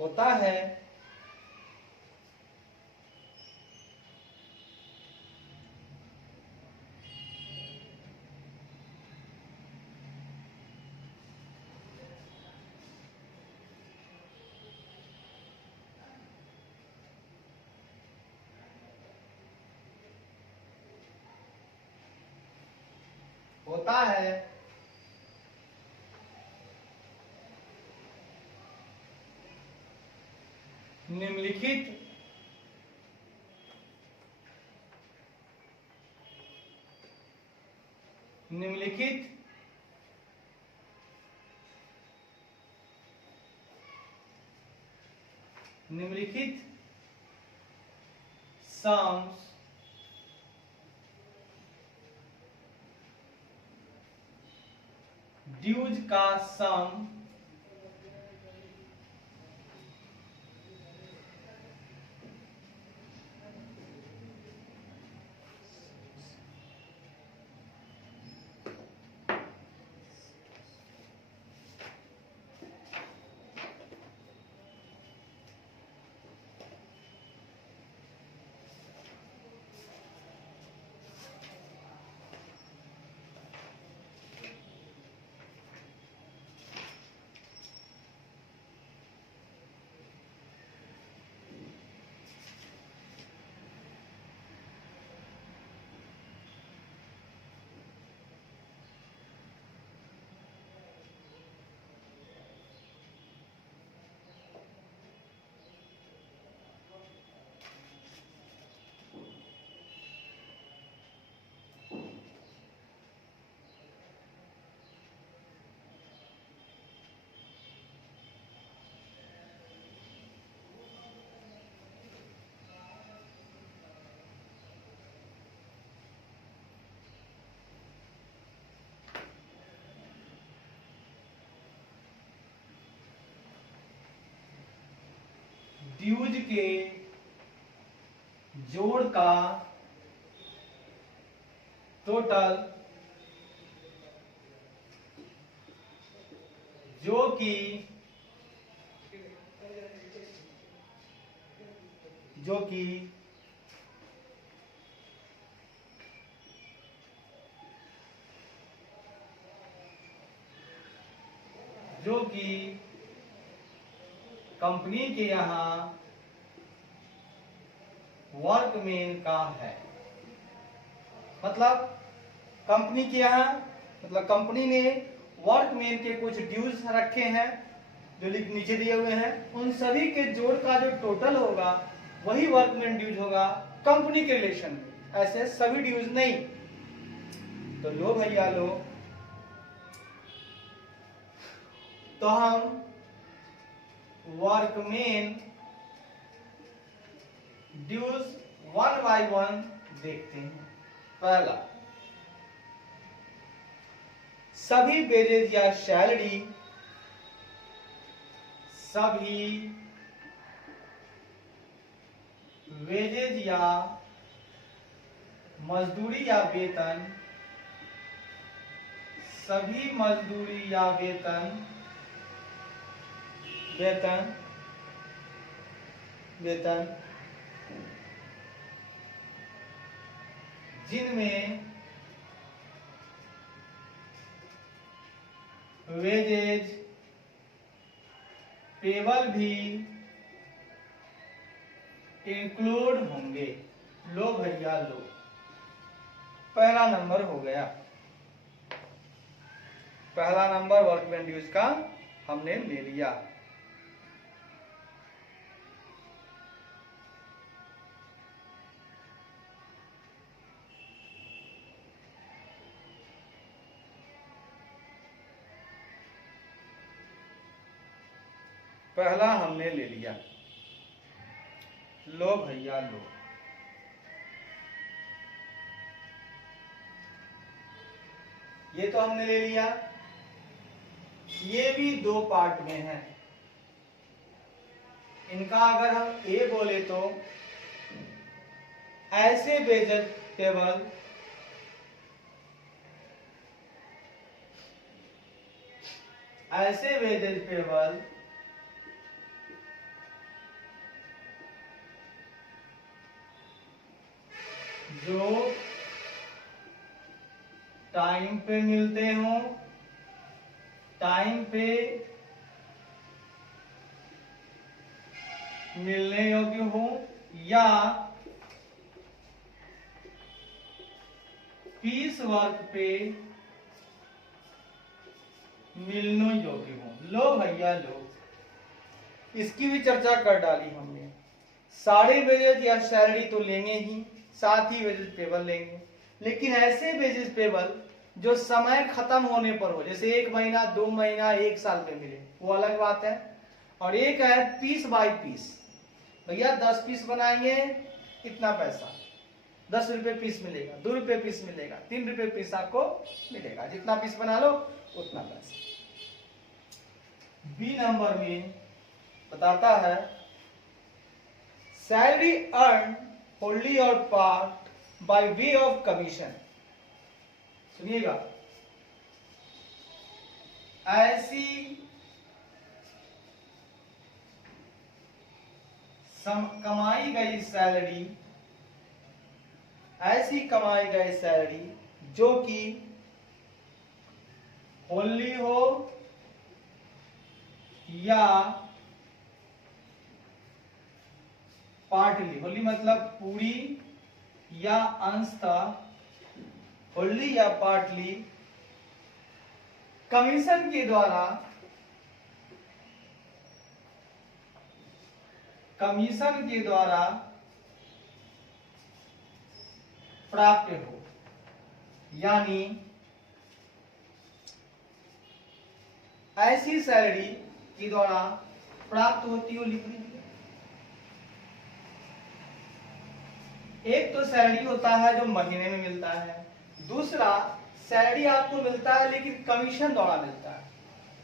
होता है होता है निम्नलिखित निम्नलिखित निम्नलिखित सम्स ड्यूज का सम ड्यूज के जोड़ का टोटल जो कि जो कि जो कि कंपनी के यहां वर्कमैन का है। मतलब कंपनी के यहां, मतलब कंपनी ने वर्कमैन के कुछ ड्यूज रखे हैं जो नीचे दिए हुए हैं, उन सभी के जोड़ का जो टोटल होगा वही वर्कमैन ड्यूज होगा कंपनी के रिलेशन में, ऐसे सभी ड्यूज नहीं। तो लो भैया लो, तो हम workman dues one by one देखते हैं। पहला, सभी वेजेज या सैलरी, सभी वेजेज या मजदूरी या वेतन, सभी मजदूरी या वेतन वेतन वेतन जिनमें वेजेज पेबल भी इंक्लूड होंगे। लो भैया लो, पहला नंबर हो गया। पहला नंबर वर्क वेन्यूज का हमने ले लिया। पहला हमने ले लिया। लो भैया लो, ये तो हमने ले लिया। ये भी दो पार्ट में है। इनका अगर हम ए बोले तो ऐसे वेजिटेबल जो टाइम पे मिलते हो, टाइम पे मिलने योग्य हो, या पीस वर्क पे मिलने योग्य हो। लो भैया लो, इसकी भी चर्चा कर डाली हमने। सारे वेजेज या सैलरी तो लेंगे ही, साथ ही वेजेज पेबल लेंगे, लेकिन ऐसे वेजेज पेबल जो समय खत्म होने पर हो, जैसे 1 महीना 2 महीना 1 साल पे मिले, वो अलग बात है। और एक है पीस बाय पीस, भैया 10 पीस बनाएंगे इतना पैसा, 10 रुपए पीस मिलेगा, 2 रुपए पीस मिलेगा, 3 रुपए पीस आपको मिलेगा, जितना पीस बना लो उतना पैसा। बी नंबर में बताता है सैलरी अर्न होल्ली और part by way of commission. सुनिएगा, ऐसी कमाई गई सैलरी जो कि होल्ली हो या पार्टली, होल्ली मतलब पूरी या अंशतः, होल्ली या पार्टली कमीशन के द्वारा प्राप्त हो, यानी ऐसी सैलरी के द्वारा प्राप्त होती हो लिख लीजिए। एक तो सैलरी होता है जो महीने में मिलता है, दूसरा सैलरी आपको मिलता है लेकिन कमीशन द्वारा मिलता है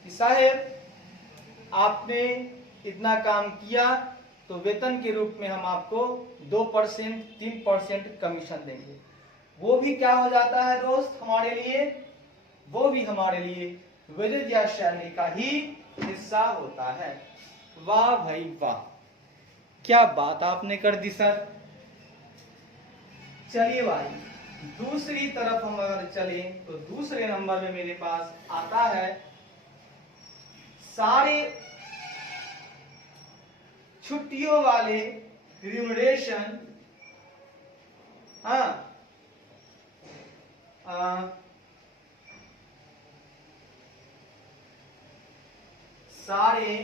कि साहेब आपने इतना काम किया तो वेतन के रूप में हम आपको 2% 3% कमीशन देंगे। वो भी क्या हो जाता है दोस्त हमारे लिए, वो भी हमारे लिए वेजेज या सैलरी का ही हिस्सा होता है। वाह भाई वाह, क्या बात आपने कर दी सर। चलिए भाई दूसरी तरफ हम अगर चले तो दूसरे नंबर में मेरे पास आता है सारे छुट्टियों वाले रिम्यूनरेशन। सारे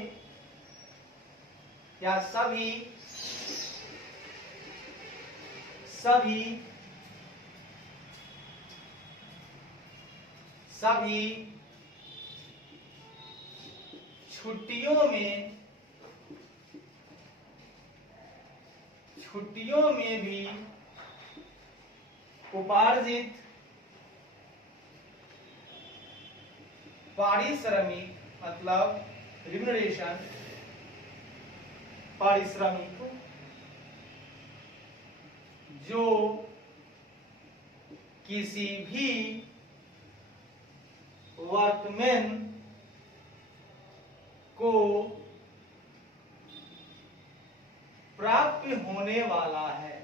या सभी छुट्टियों में भी उपार्जित पारिश्रमिक मतलब रिम्यूनरेशन, पारिश्रमिक जो किसी भी वर्कमैन को प्राप्त होने वाला है,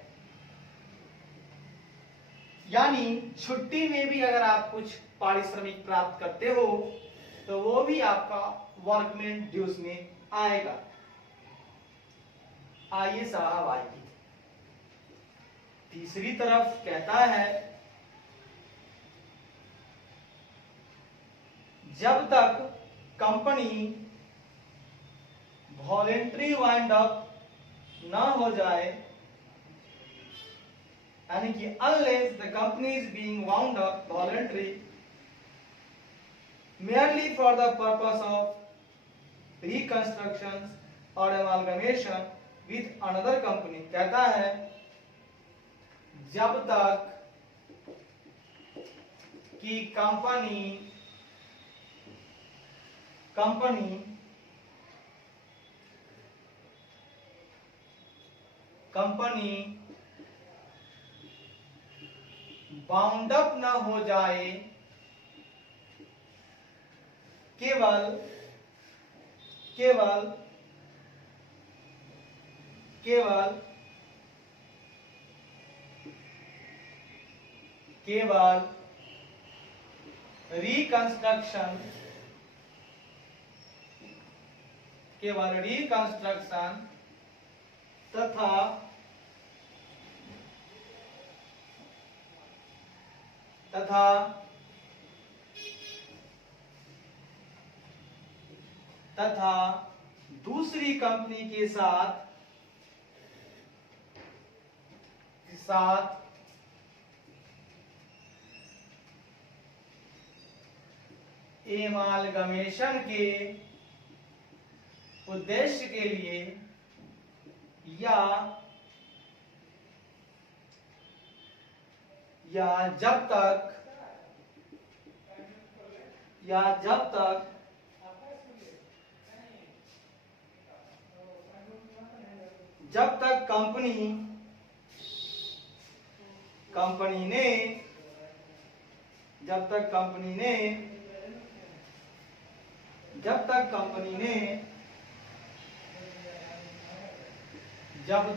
यानी छुट्टी में भी अगर आप कुछ पारिश्रमिक प्राप्त करते हो तो वो भी आपका वर्कमैन ड्यूज में आएगा। आइए साहब आइए, तीसरी तरफ कहता है जब तक कंपनी वॉलेंट्री वाइंड अप ना हो जाए, यानी कि unless the company is being wound up voluntary merely for the purpose of reconstruction or amalgamation with another company, कहता है जब तक कि कंपनी बाउंड अप ना हो जाए, केवल रिकंस्ट्रक्शन तथा दूसरी कंपनी के साथ एमालगमेशन के उद्देश्य के लिए या जब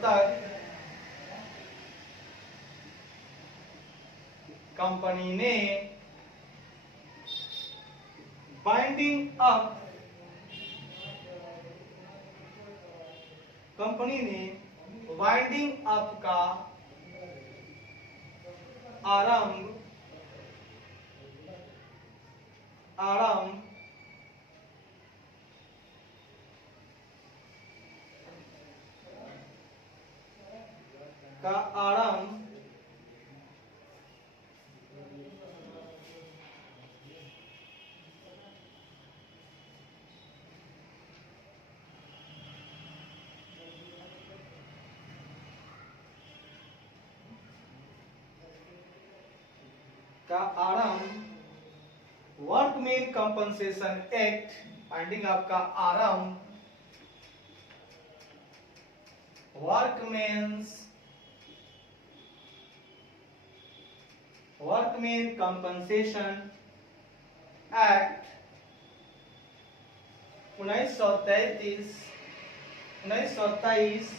तक कंपनी ने बाइंडिंग अप का आरंभ workman compensation act binding up का आरंभ वर्कमैन कंपनसेशन एक्ट 1923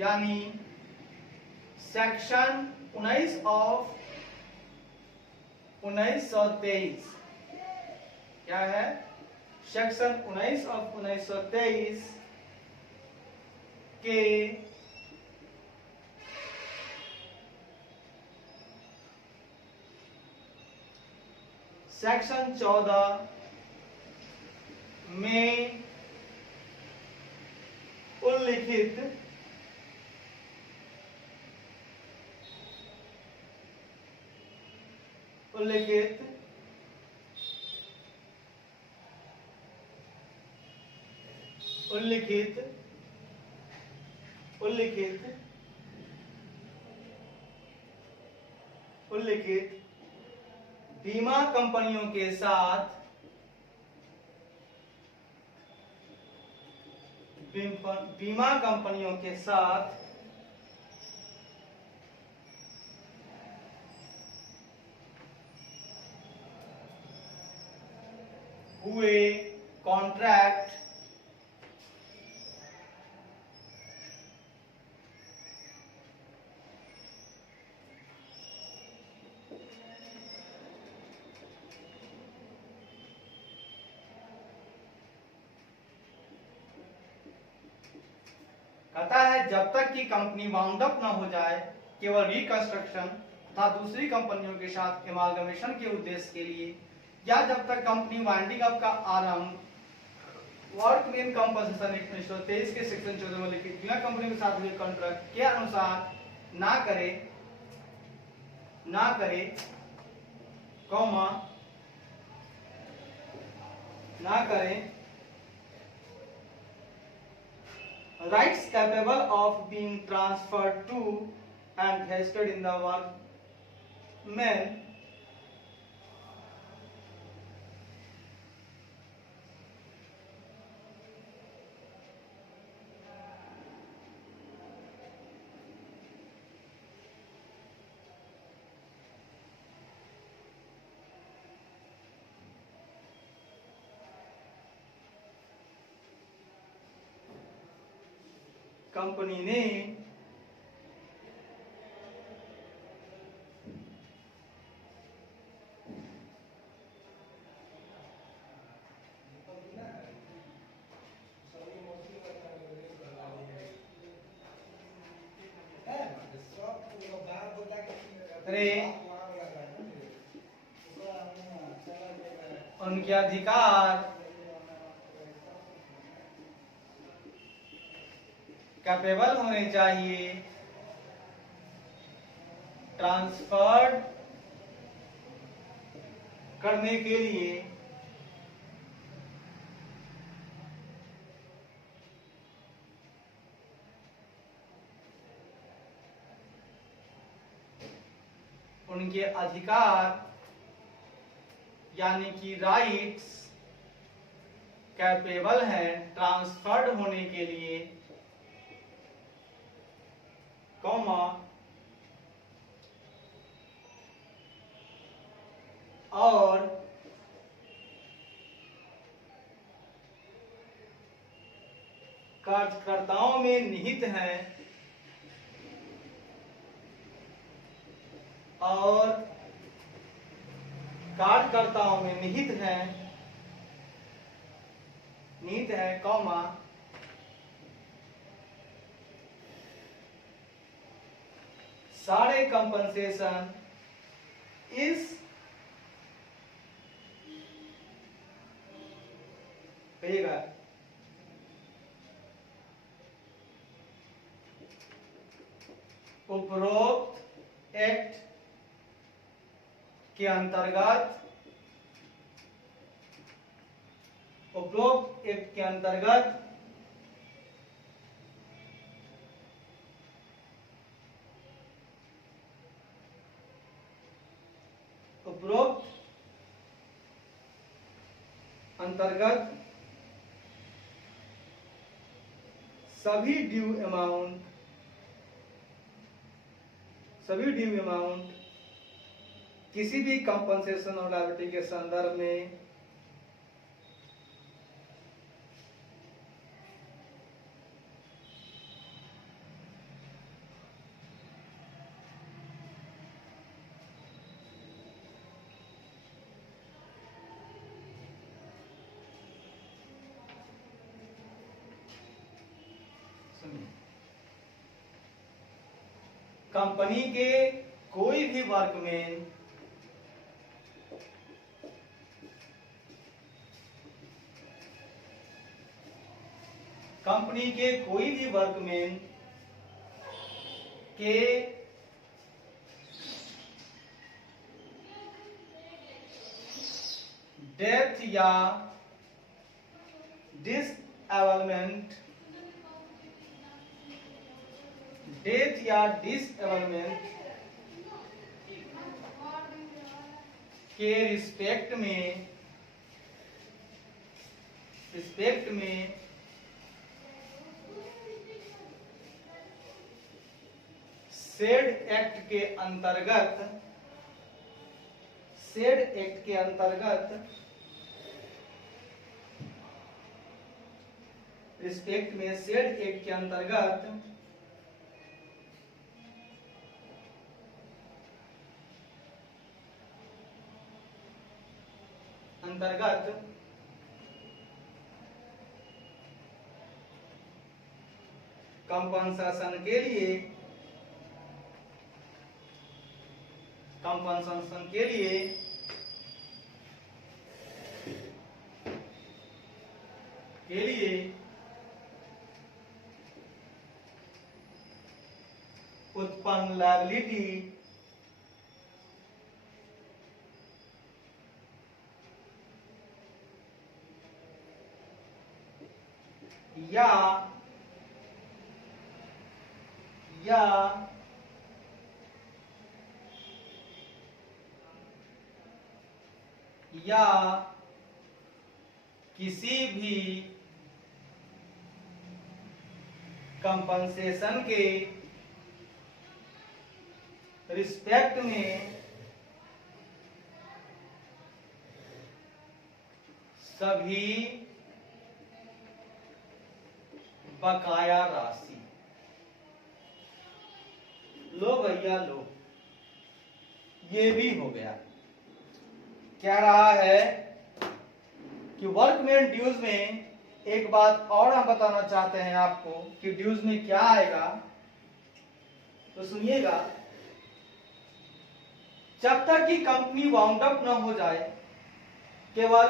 यानी सेक्शन 19 ऑफ 1923 क्या है? सेक्शन 19 ऑफ 1923 के सेक्शन 14 में उल्लिखित बीमा कंपनियों के साथ हुए कॉन्ट्रैक्ट कहता है जब तक कि कंपनी वाउंड अप न हो जाए, केवल रिकंस्ट्रक्शन तथा दूसरी कंपनियों के साथ एमालगमेशन के उद्देश्य के लिए, या जब तक कंपनी वाइंडिंग अप का आरंभ वर्कमैन कंपनसेशन एक्ट 1923 के सेक्शन 14 में लिखित बीमा कंपनी के साथ हुए कॉन्ट्रैक्ट के अनुसार ना करे कौमा ना करें, rights capable of being transferred to and vested in the workman company ने उनके अधिकार कैपेबल होने चाहिए ट्रांसफर्ड करने के लिए उनके अधिकार यानी कि राइट्स कैपेबल हैं ट्रांसफर्ड होने के लिए, कॉमा और कार्यकर्ताओं में निहित हैं और कार्यकर्ताओं में निहित है कॉमा सारे कंपनसेशन इस कहिएगा उपरोक्त एक्ट के अंतर्गत सभी ड्यू अमाउंट किसी भी कंपनसेशन और लायबिलिटी के संदर्भ में कंपनी के कोई भी वर्कमैन के डेथ या डिसएबलमेंट के रिस्पेक्ट में सेड एक्ट के अंतर्गत रिस्पेक्ट में सेड एक्ट के अंतर्गत कंपनसेशन के लिए उत्पन्न लायबिलिटी या किसी भी कंपनसेशन के रिस्पेक्ट में सभी बकाया राशि। लो भैया लो, ये भी हो गया। क्या रहा है कि वर्कमैन ड्यूज में एक बात और हम बताना चाहते हैं आपको कि ड्यूज में क्या आएगा, तो सुनिएगा। जब तक कि कंपनी वाउंड अप न हो जाए, केवल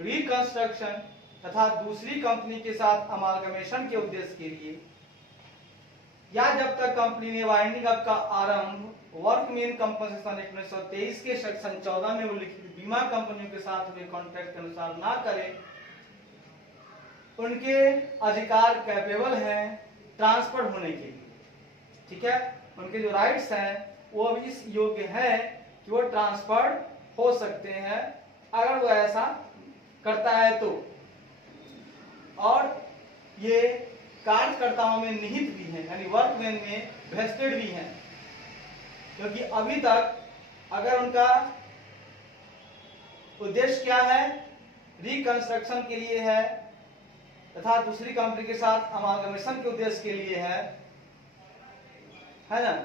रिकंस्ट्रक्शन तथा दूसरी कंपनी के साथ अमालगमेशन के उद्देश्य के लिए, या जब तक कंपनी ने वाइंडिंग अप का आरंभ वर्कमैन कंपनसेशन एक्ट 1923 के सेक्शन 14 में उल्लिखित बीमा कंपनियों के साथ हुए कॉन्ट्रैक्ट के अनुसार ना करे, उनके अधिकार कैपेबल हैं ट्रांसफर होने के लिए। ठीक है, उनके जो राइट्स हैं वो अभी इस योग्य है कि वो ट्रांसफर हो सकते हैं अगर वो ऐसा करता है तो। और ये कार्यकर्ताओं में निहित भी हैं, यानी वर्कमैन में वेस्टेड भी हैं, क्योंकि अभी तक अगर उनका उद्देश्य क्या है, रिकंस्ट्रक्शन के लिए है तथा दूसरी कंपनी के साथ अमालगमेशन के उद्देश्य के लिए है ना।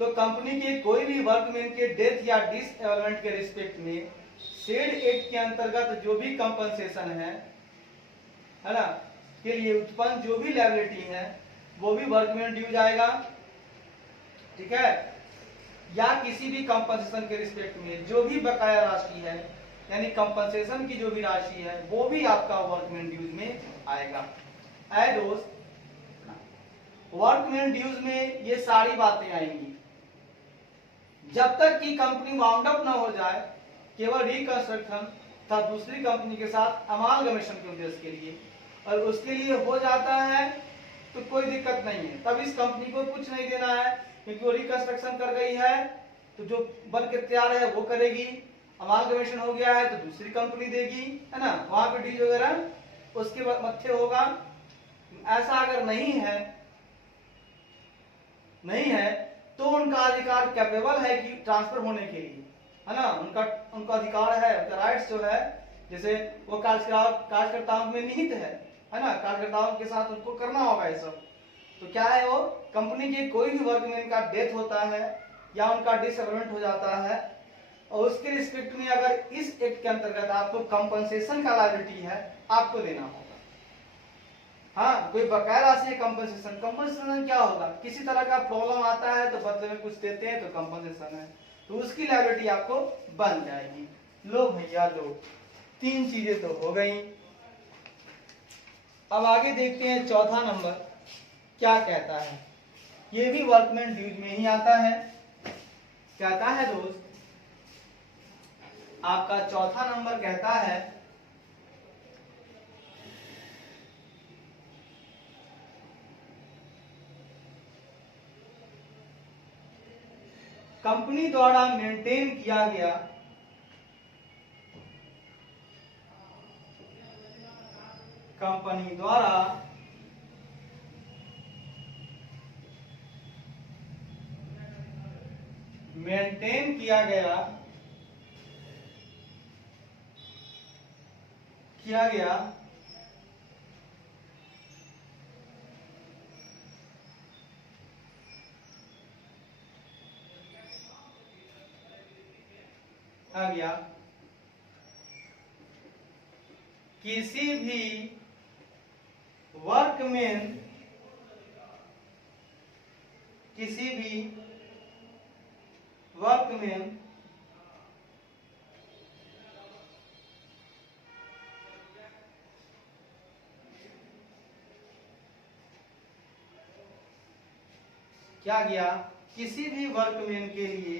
तो कंपनी के कोई भी वर्कमैन के डेथ या डिसएबलमेंट के रिस्पेक्ट में सेड एक्ट के अंतर्गत जो भी कंपनसेशन है ना, के लिए उत्पन्न जो भी लायबिलिटी है वो भी वर्कमैन ड्यू जाएगा। ठीक है, या किसी भी कंपनसेशन के रिस्पेक्ट में जो भी बकाया राशि है, यानी कंपनसेशन की जो भी राशि है वो भी आपका वर्कमैन ड्यूज में आएगा। ऐ दोस्त, वर्कमैन ड्यूज में ये सारी बातें आएंगी जब तक कि कंपनी वाउंड अप ना हो जाए, केवल रिकंस्ट्रक्शन तथा दूसरी कंपनी के साथ अमालगमेशन के उद्देश्य के लिए, और उसके लिए हो जाता है तो कोई दिक्कत नहीं है, तब इस कंपनी को कुछ नहीं देना है, क्योंकि वो रिकंस्ट्रक्शन कर गई है तो जो बन के तैयार है वो करेगी, अमालगमेशन हो गया है तो दूसरी कंपनी देगी, है ना, वहां पे डीज वगैरह उसके मत्थे होगा। ऐसा अगर नहीं है तो उनका अधिकार कैपेबल है कि ट्रांसफर होने के लिए, है ना, उनका अधिकार है, उनका राइट्स जो है, जैसे वो कार्यकर्ताओं में निहित है ना, कार्यकर्ताओं के साथ उनको करना होगा ये सब। तो क्या है, वो कंपनी के कोई भी वर्कमैन का डेथ होता है या उनका डिसएबलमेंट हो जाता है और उसके रिस्पेक्ट में अगर इस एक्ट के अंतर्गत आपको कंपनसेशन का लायबिलिटी है, आपको देना होगा। हाँ, कोई बकाया राशि कंपनसेशन क्या होगा, किसी तरह का प्रॉब्लम आता है तो बदले में कुछ देते हैं तो कंपनसेशन है, तो उसकी लायबिलिटी आपको बन जाएगी। लो भैया लो, 3 चीजें तो हो गई। अब आगे देखते हैं चौथा नंबर क्या कहता है। ये भी वर्कमैन ड्यूज में ही आता है। कहता है दोस्त, आपका चौथा नंबर कहता है कंपनी द्वारा मेंटेन किया गया किया गया आ गया किसी भी वर्कमैन क्या गया किसी भी वर्कमैन के लिए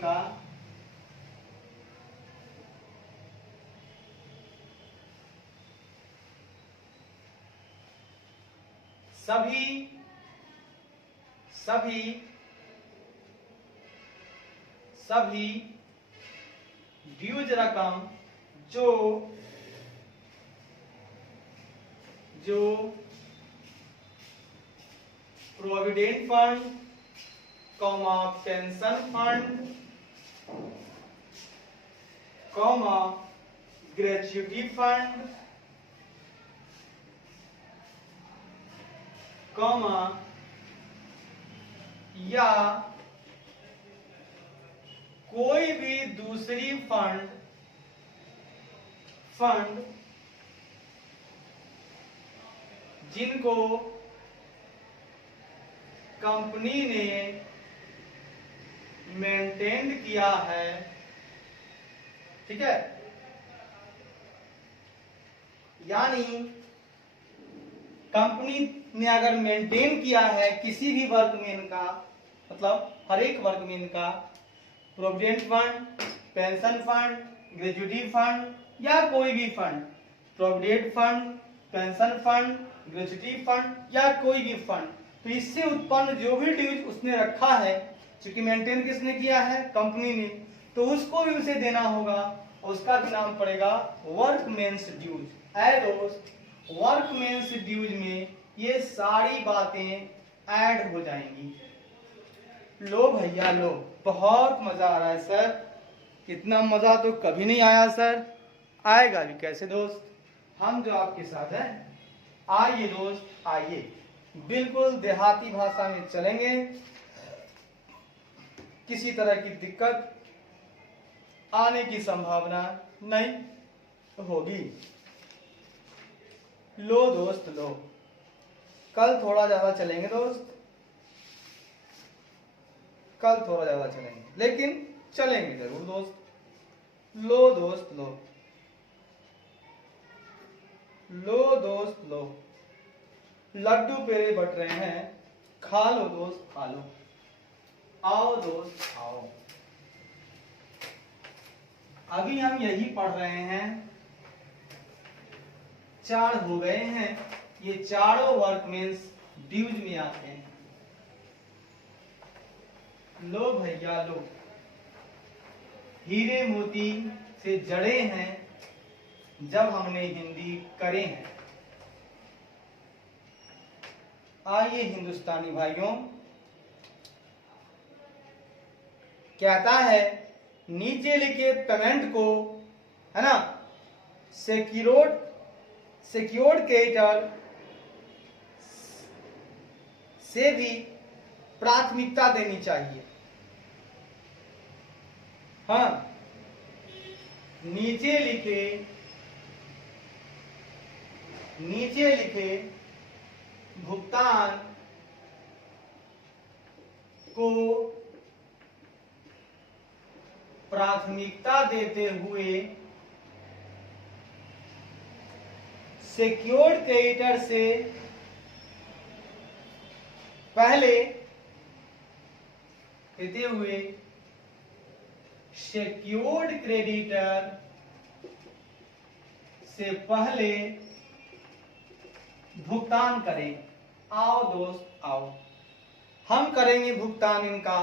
का सभी ड्यूज रकम जो provident fund, pension fund, gratuity fund, या कोई भी दूसरी फंड जिनको कंपनी ने मेंटेन किया है, ठीक है, यानी कंपनी ने अगर मेंटेन किया है किसी भी वर्कमैन का, मतलब हर एक वर्कमैन का provident fund, pension fund, gratuity fund या कोई भी fund, provident fund, pension fund, gratuity fund या कोई भी फंड, तो इससे उत्पन्न जो भी ड्यूज उसने रखा है, क्योंकि मेंटेन किसने किया है, कंपनी ने, तो उसको भी उसे देना होगा, उसका भी नाम पड़ेगा workmen's dues. Arrows workmen's dues में ये सारी बातें ऐड हो जाएंगी। लो भैया लो, बहुत मजा आ रहा है सर, इतना मजा तो कभी नहीं आया सर, आएगा भी कैसे दोस्त, हम जो आपके साथ हैं, आइए दोस्त आइए, बिल्कुल देहाती भाषा में चलेंगे, किसी तरह की दिक्कत आने की संभावना नहीं होगी। लो दोस्त लो, कल थोड़ा ज्यादा चलेंगे दोस्त, कल थोड़ा ज्यादा चलेंगे, लेकिन चलेंगे जरूर दोस्त। लो दोस्त लो, लो दोस्त लो, लड्डू पेड़े बट रहे हैं, खा लो दोस्त खा लो, आओ दोस्त आओ। अभी हम यही पढ़ रहे हैं, 4 हो गए हैं, ये चारों वर्कमेंस ड्यूज में आते हैं। लो भैया लो, हीरे मोती से जड़े हैं जब हमने हिंदी करे हैं। आइए हिंदुस्तानी भाइयों, कहता है नीचे लिखे पेमेंट को, है ना, सिक्योर्ड क्रेडिटर से भी प्राथमिकता देनी चाहिए। हाँ, नीचे लिखे भुगतान को प्राथमिकता देते हुए सिक्योर्ड क्रेडिटर से पहले देते हुए सिक्योर्ड क्रेडिटर से पहले भुगतान करें। आओ दोस्त आओ, हम करेंगे भुगतान इनका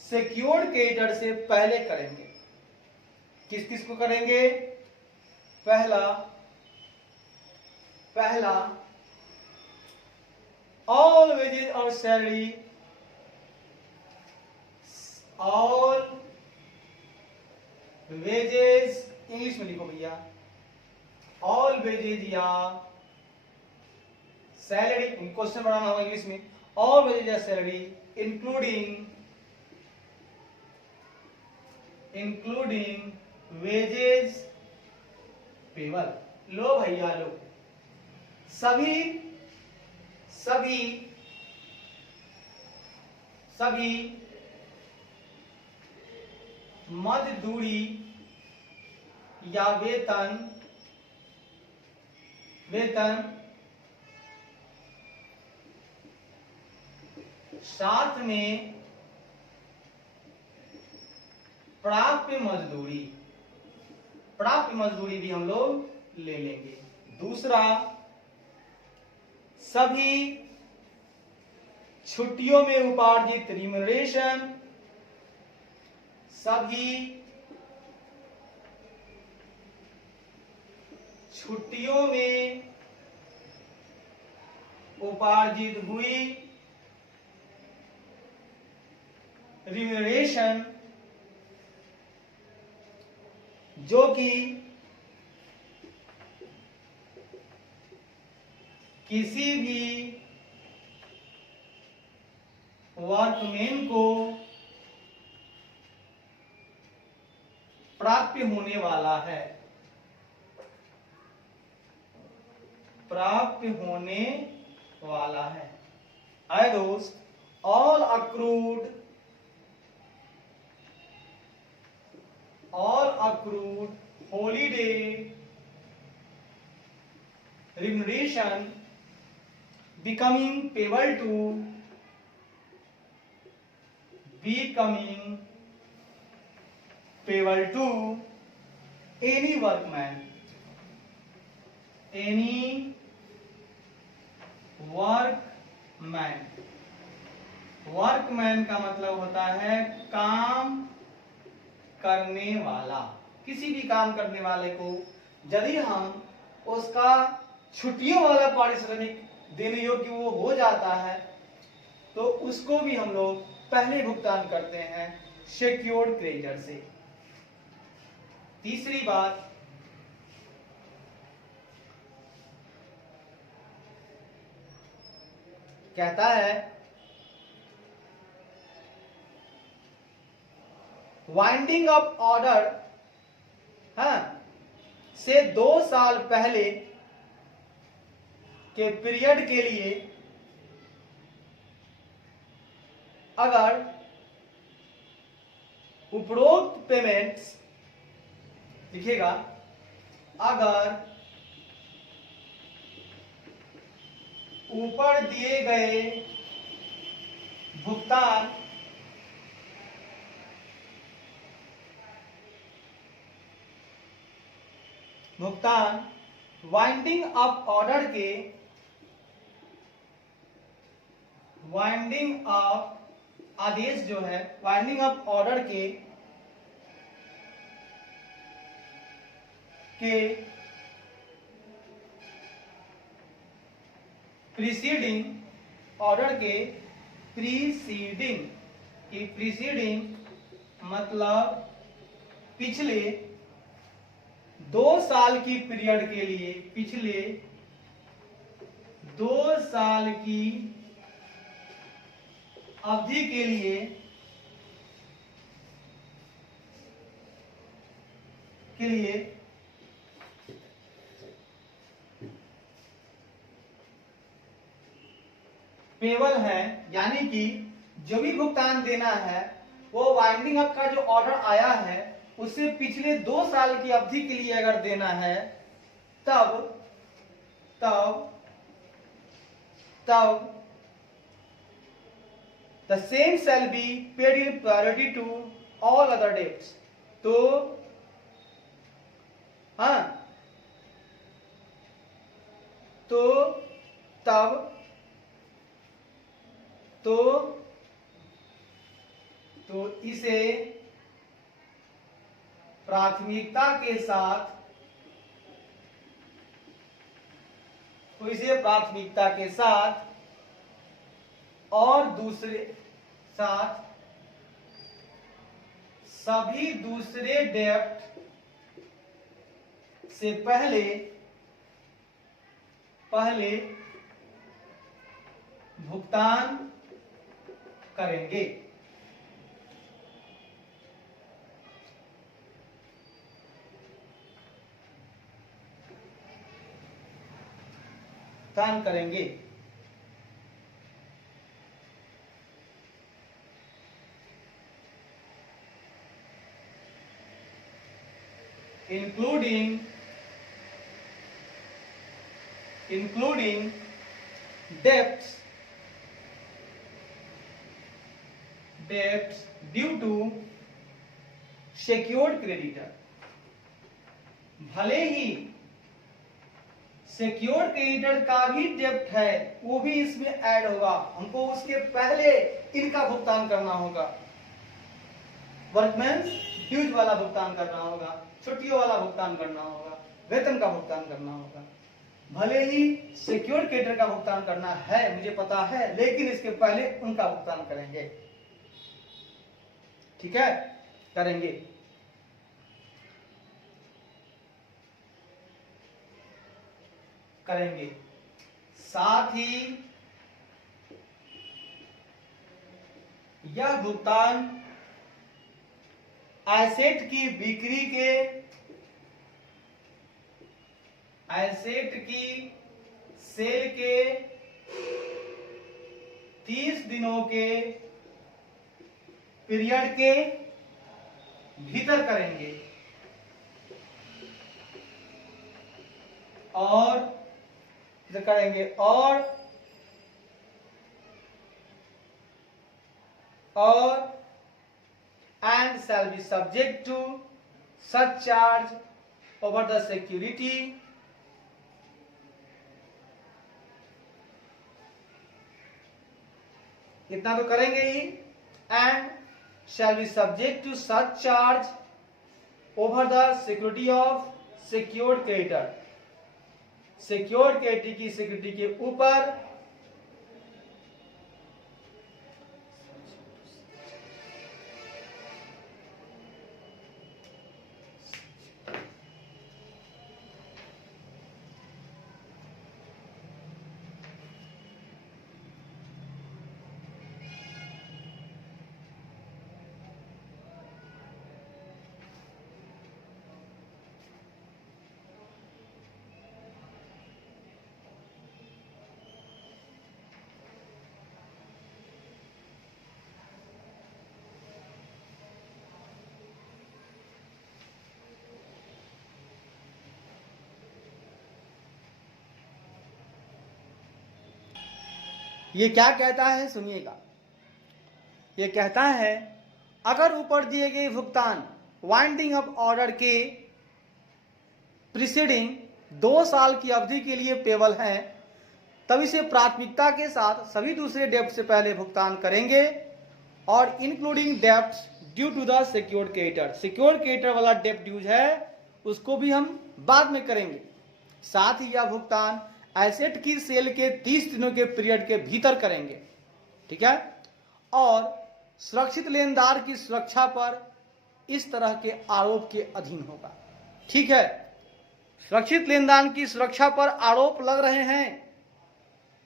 सिक्योर्ड क्रेडिटर से पहले करेंगे। किस किस को करेंगे? पहला ऑल वेजेस और सैलरी, ऑल वेजेस, इंग्लिश में लिखो भैया, ऑल वेजेज या सैलरी, क्वेश्चन बनाना होगा इंग्लिश में, ऑल वेजेज या सैलरी इंक्लूडिंग वेजेस पेबल। लो भैया लो, सभी मजदूरी या वेतन साथ में प्राप्य मजदूरी भी हम लोग ले लेंगे। दूसरा, सभी छुट्टियों में उपार्जित रिम्यूनरेशन, सभी छुट्टियों में उपार्जित हुई रिम्यूनरेशन जो कि किसी भी वर्कमैन को प्राप्य होने वाला है। आए दोस्त, all accrued holiday remuneration becoming payable to any workman का मतलब होता है काम करने वाला। किसी भी काम करने वाले को यदि हम उसका छुट्टियों वाला पारिश्रमिक देने योग्य वो हो जाता है तो उसको भी हम लोग पहले भुगतान करते हैं सिक्योर्ड क्रेडिटर से। तीसरी बात, कहता है वाइंडिंग अप ऑर्डर से 2 साल पहले के पीरियड के लिए अगर उपरोक्त पेमेंट्स, लिखेगा, अगर ऊपर दिए गए भुगतान वाइंडिंग अप ऑर्डर के वाइंडिंग अप आदेश जो है वाइंडिंग अप ऑर्डर के प्रीसीडिंग ऑर्डर के प्रीसीडिंग मतलब पिछले 2 साल की पीरियड के लिए, पिछले 2 साल की अवधि के लिए पेबल है, यानी कि जो भी भुगतान देना है वो वाइंडिंग अप का जो ऑर्डर आया है उससे पिछले 2 साल की अवधि के लिए अगर देना है तब the same shall be paid in priority to all other debts। तो तो इसे प्राथमिकता के साथ और दूसरे साथ सभी दूसरे डेब्ट से पहले भुगतान करेंगे। including debts due to secured creditor। भले ही सिक्योर्ड क्रेडिटर का भी डेब्ट है, वो भी इसमें ऐड होगा, हमको उसके पहले इनका भुगतान करना होगा। वर्कमैन ड्यूज वाला भुगतान करना होगा, छुट्टियों वाला भुगतान करना होगा, वेतन का भुगतान करना होगा। भले ही सिक्योर्ड क्रेडिटर का भुगतान करना है, मुझे पता है, लेकिन इसके पहले उनका भुगतान करेंगे। ठीक है, करेंगे। साथ ही यह भुगतान एसेट की बिक्री के, एसेट की सेल के 30 दिनों के पीरियड के भीतर करेंगे और and shall be subject to such charge over the security इतना तो करेंगे ही, and shall be subject to such charge over the security of secured creditor। Secured creditor की सिक्योरिटी के ऊपर ये क्या कहता है, सुनिएगा। ये कहता है अगर ऊपर दिए गए भुगतान वाइंडिंग अप ऑर्डर के प्रीसीडिंग 2 साल की अवधि के लिए पेबल हैं, तब इसे प्राथमिकता के साथ सभी दूसरे डेब्ट से पहले भुगतान करेंगे और including debts due to the secured creditor. Secured creditor वाला डेब्ट ड्यूज है, उसको भी हम बाद में करेंगे। साथ ही यह भुगतान एसेट की सेल के 30 दिनों के पीरियड के भीतर करेंगे। ठीक है, और सुरक्षित लेनदार की सुरक्षा पर इस तरह के आरोप के अधीन होगा। ठीक है, सुरक्षित लेनदार की सुरक्षा पर आरोप लग रहे हैं,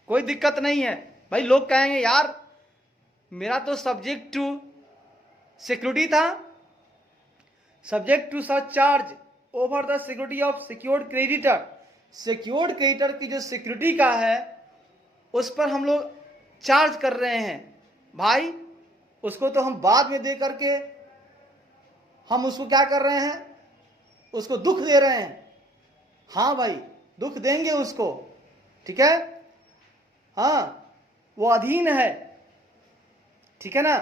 कोई दिक्कत नहीं है भाई। लोग कहेंगे यार मेरा तो सब्जेक्ट टू सिक्योरिटी था, subject to such charge over the security of secured creditor. Secured creditor की जो सिक्योरिटी का है उस पर हम लोग चार्ज कर रहे हैं भाई, उसको तो हम बाद में दे करके हम उसको क्या कर रहे हैं, उसको दुख दे रहे हैं। हाँ भाई, दुख देंगे उसको, ठीक है, हाँ वो अधीन है, ठीक है ना।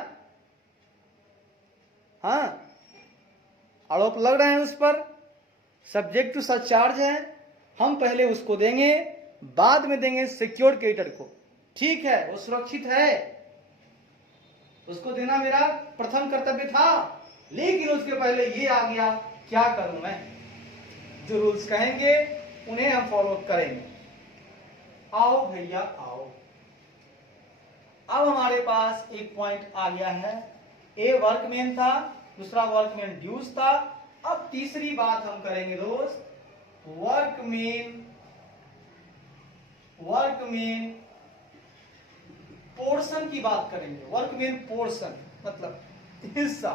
हाँ, आरोप लग रहे हैं उस पर, सब्जेक्ट टू सच चार्ज है, हम पहले उसको देंगे, बाद में देंगे सिक्योर्ड क्रेडिटर को। ठीक है, वो सुरक्षित है, उसको देना मेरा प्रथम कर्तव्य था, लेकिन उसके पहले ये आ गया, क्या करूं मैं? जो रूल्स कहेंगे उन्हें हम फॉलो करेंगे। आओ भैया आओ, अब हमारे पास एक पॉइंट आ गया है। ए वर्कमैन था, दूसरा वर्कमैन ड्यूज था। अब तीसरी बात हम करेंगे दोस्त, वर्कमैन पोर्शन की बात करेंगे। वर्कमैन पोर्शन मतलब हिस्सा।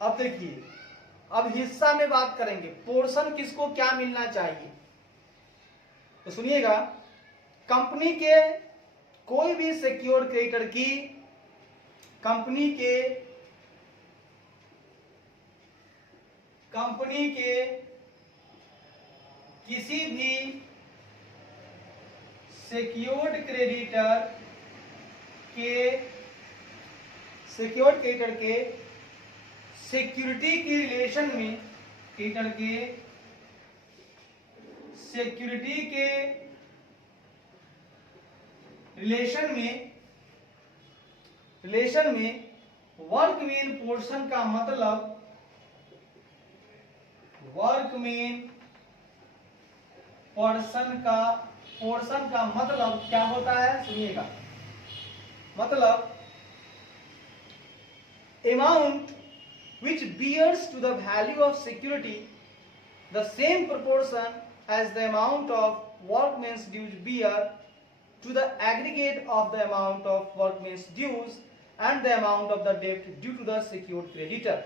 अब देखिए, अब हिस्सा में बात करेंगे, पोर्शन किसको क्या मिलना चाहिए। तो सुनिएगा, कंपनी के कोई भी सिक्योर्ड क्रेडिटर की, कंपनी के किसी भी सिक्योर्ड क्रेडिटर के सिक्योरिटी के रिलेशन में, सिक्योरिटी के रिलेशन में वर्कमैन पोर्शन का मतलब, वर्कमैन पोर्शन का मतलब क्या होता है, सुनिएगा। मतलब amount which bears to the value of security the same proportion as the amount of workman's dues bear to the aggregate of the amount of workman's dues and the amount of the debt due to the secured creditor।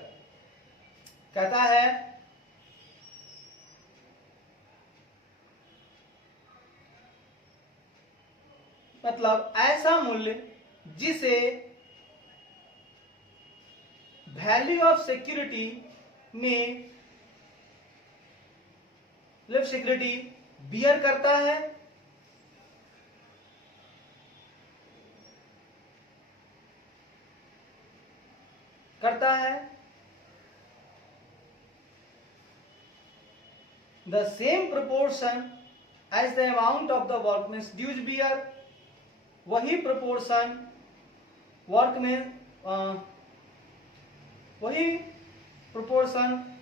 कहता है मतलब ऐसा मूल्य जिसे value of security में, मतलब security beer करता है, the same proportion as the amount of the workman's dues bear, वही proportion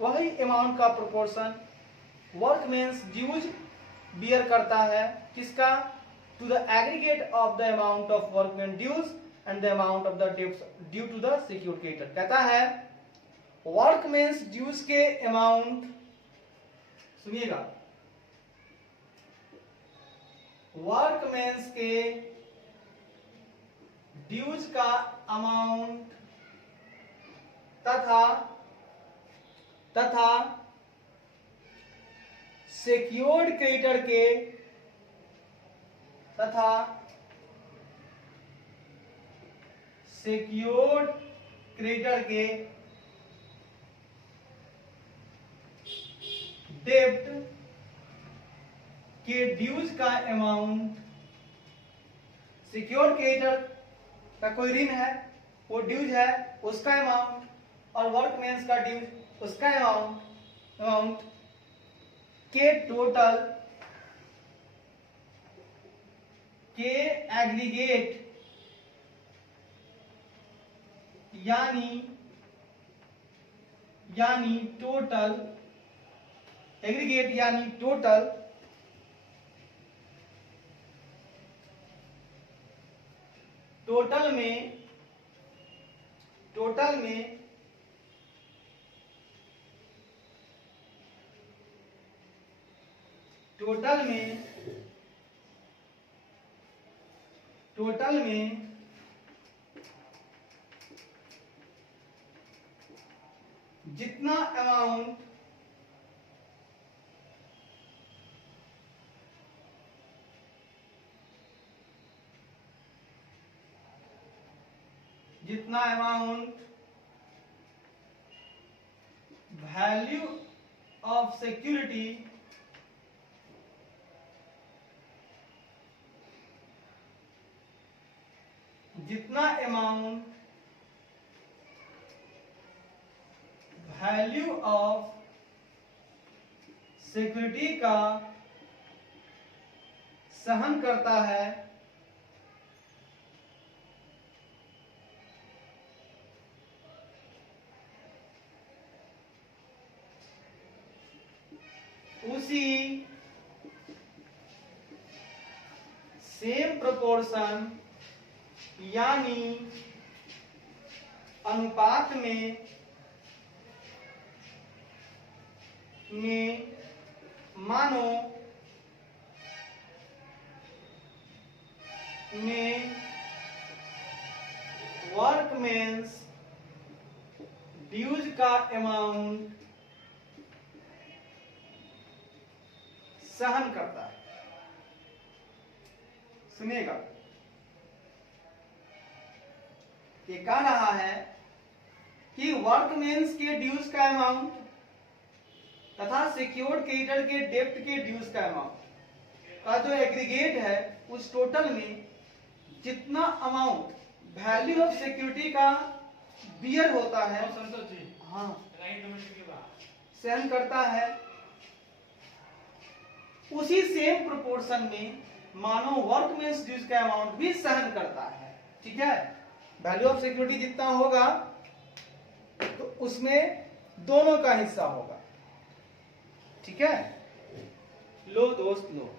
वही अमाउंट का प्रोपोर्शन वर्कमैन्स ड्यूज बियर करता है, किसका, to the aggregate of the amount of workman dues and the amount of the debts due to the secured creditor. कहता है वर्कमैन्स dues के amount, सुनिएगा, वर्कमैन्स के ड्यूज का अमाउंट तथा सिक्योर्ड क्रेडिटर के डेब्ट के ड्यूज का अमाउंट, सिक्योर्ड क्रेडिटर का कोई ऋण है, वो ड्यूज है, उसका अमाउंट, और वर्कमैन्स का ड्यूज, उसका अमाउंट के टोटल के एग्रीगेट यानी टोटल एग्रीगेट यानी टोटल में जितना amount value of security value of security का सहन करता है उसी सेम प्रोपोर्शन यानी अनुपात में मानों में वर्कमेंस ड्यूज का अमाउंट सहन करता है। सुनिएगा, ये कह रहा है कि वर्कमेंस के ड्यूज का अमाउंट तथा सिक्योर्ड क्रेडिटर के डेप्ट के ड्यूज का अमाउंट का जो एग्रीगेट है उस टोटल में जितना अमाउंट वैल्यू ऑफ सिक्योरिटी का बियर होता है, हाँ, सहन करता है, उसी सेम प्रोपोर्शन में मानो वर्कमेंस ड्यूज का अमाउंट भी सहन करता है। ठीक है, वैल्यू ऑफ सिक्योरिटी जितना होगा तो उसमें दोनों का हिस्सा होगा। ठीक है, लो दोस्त लो।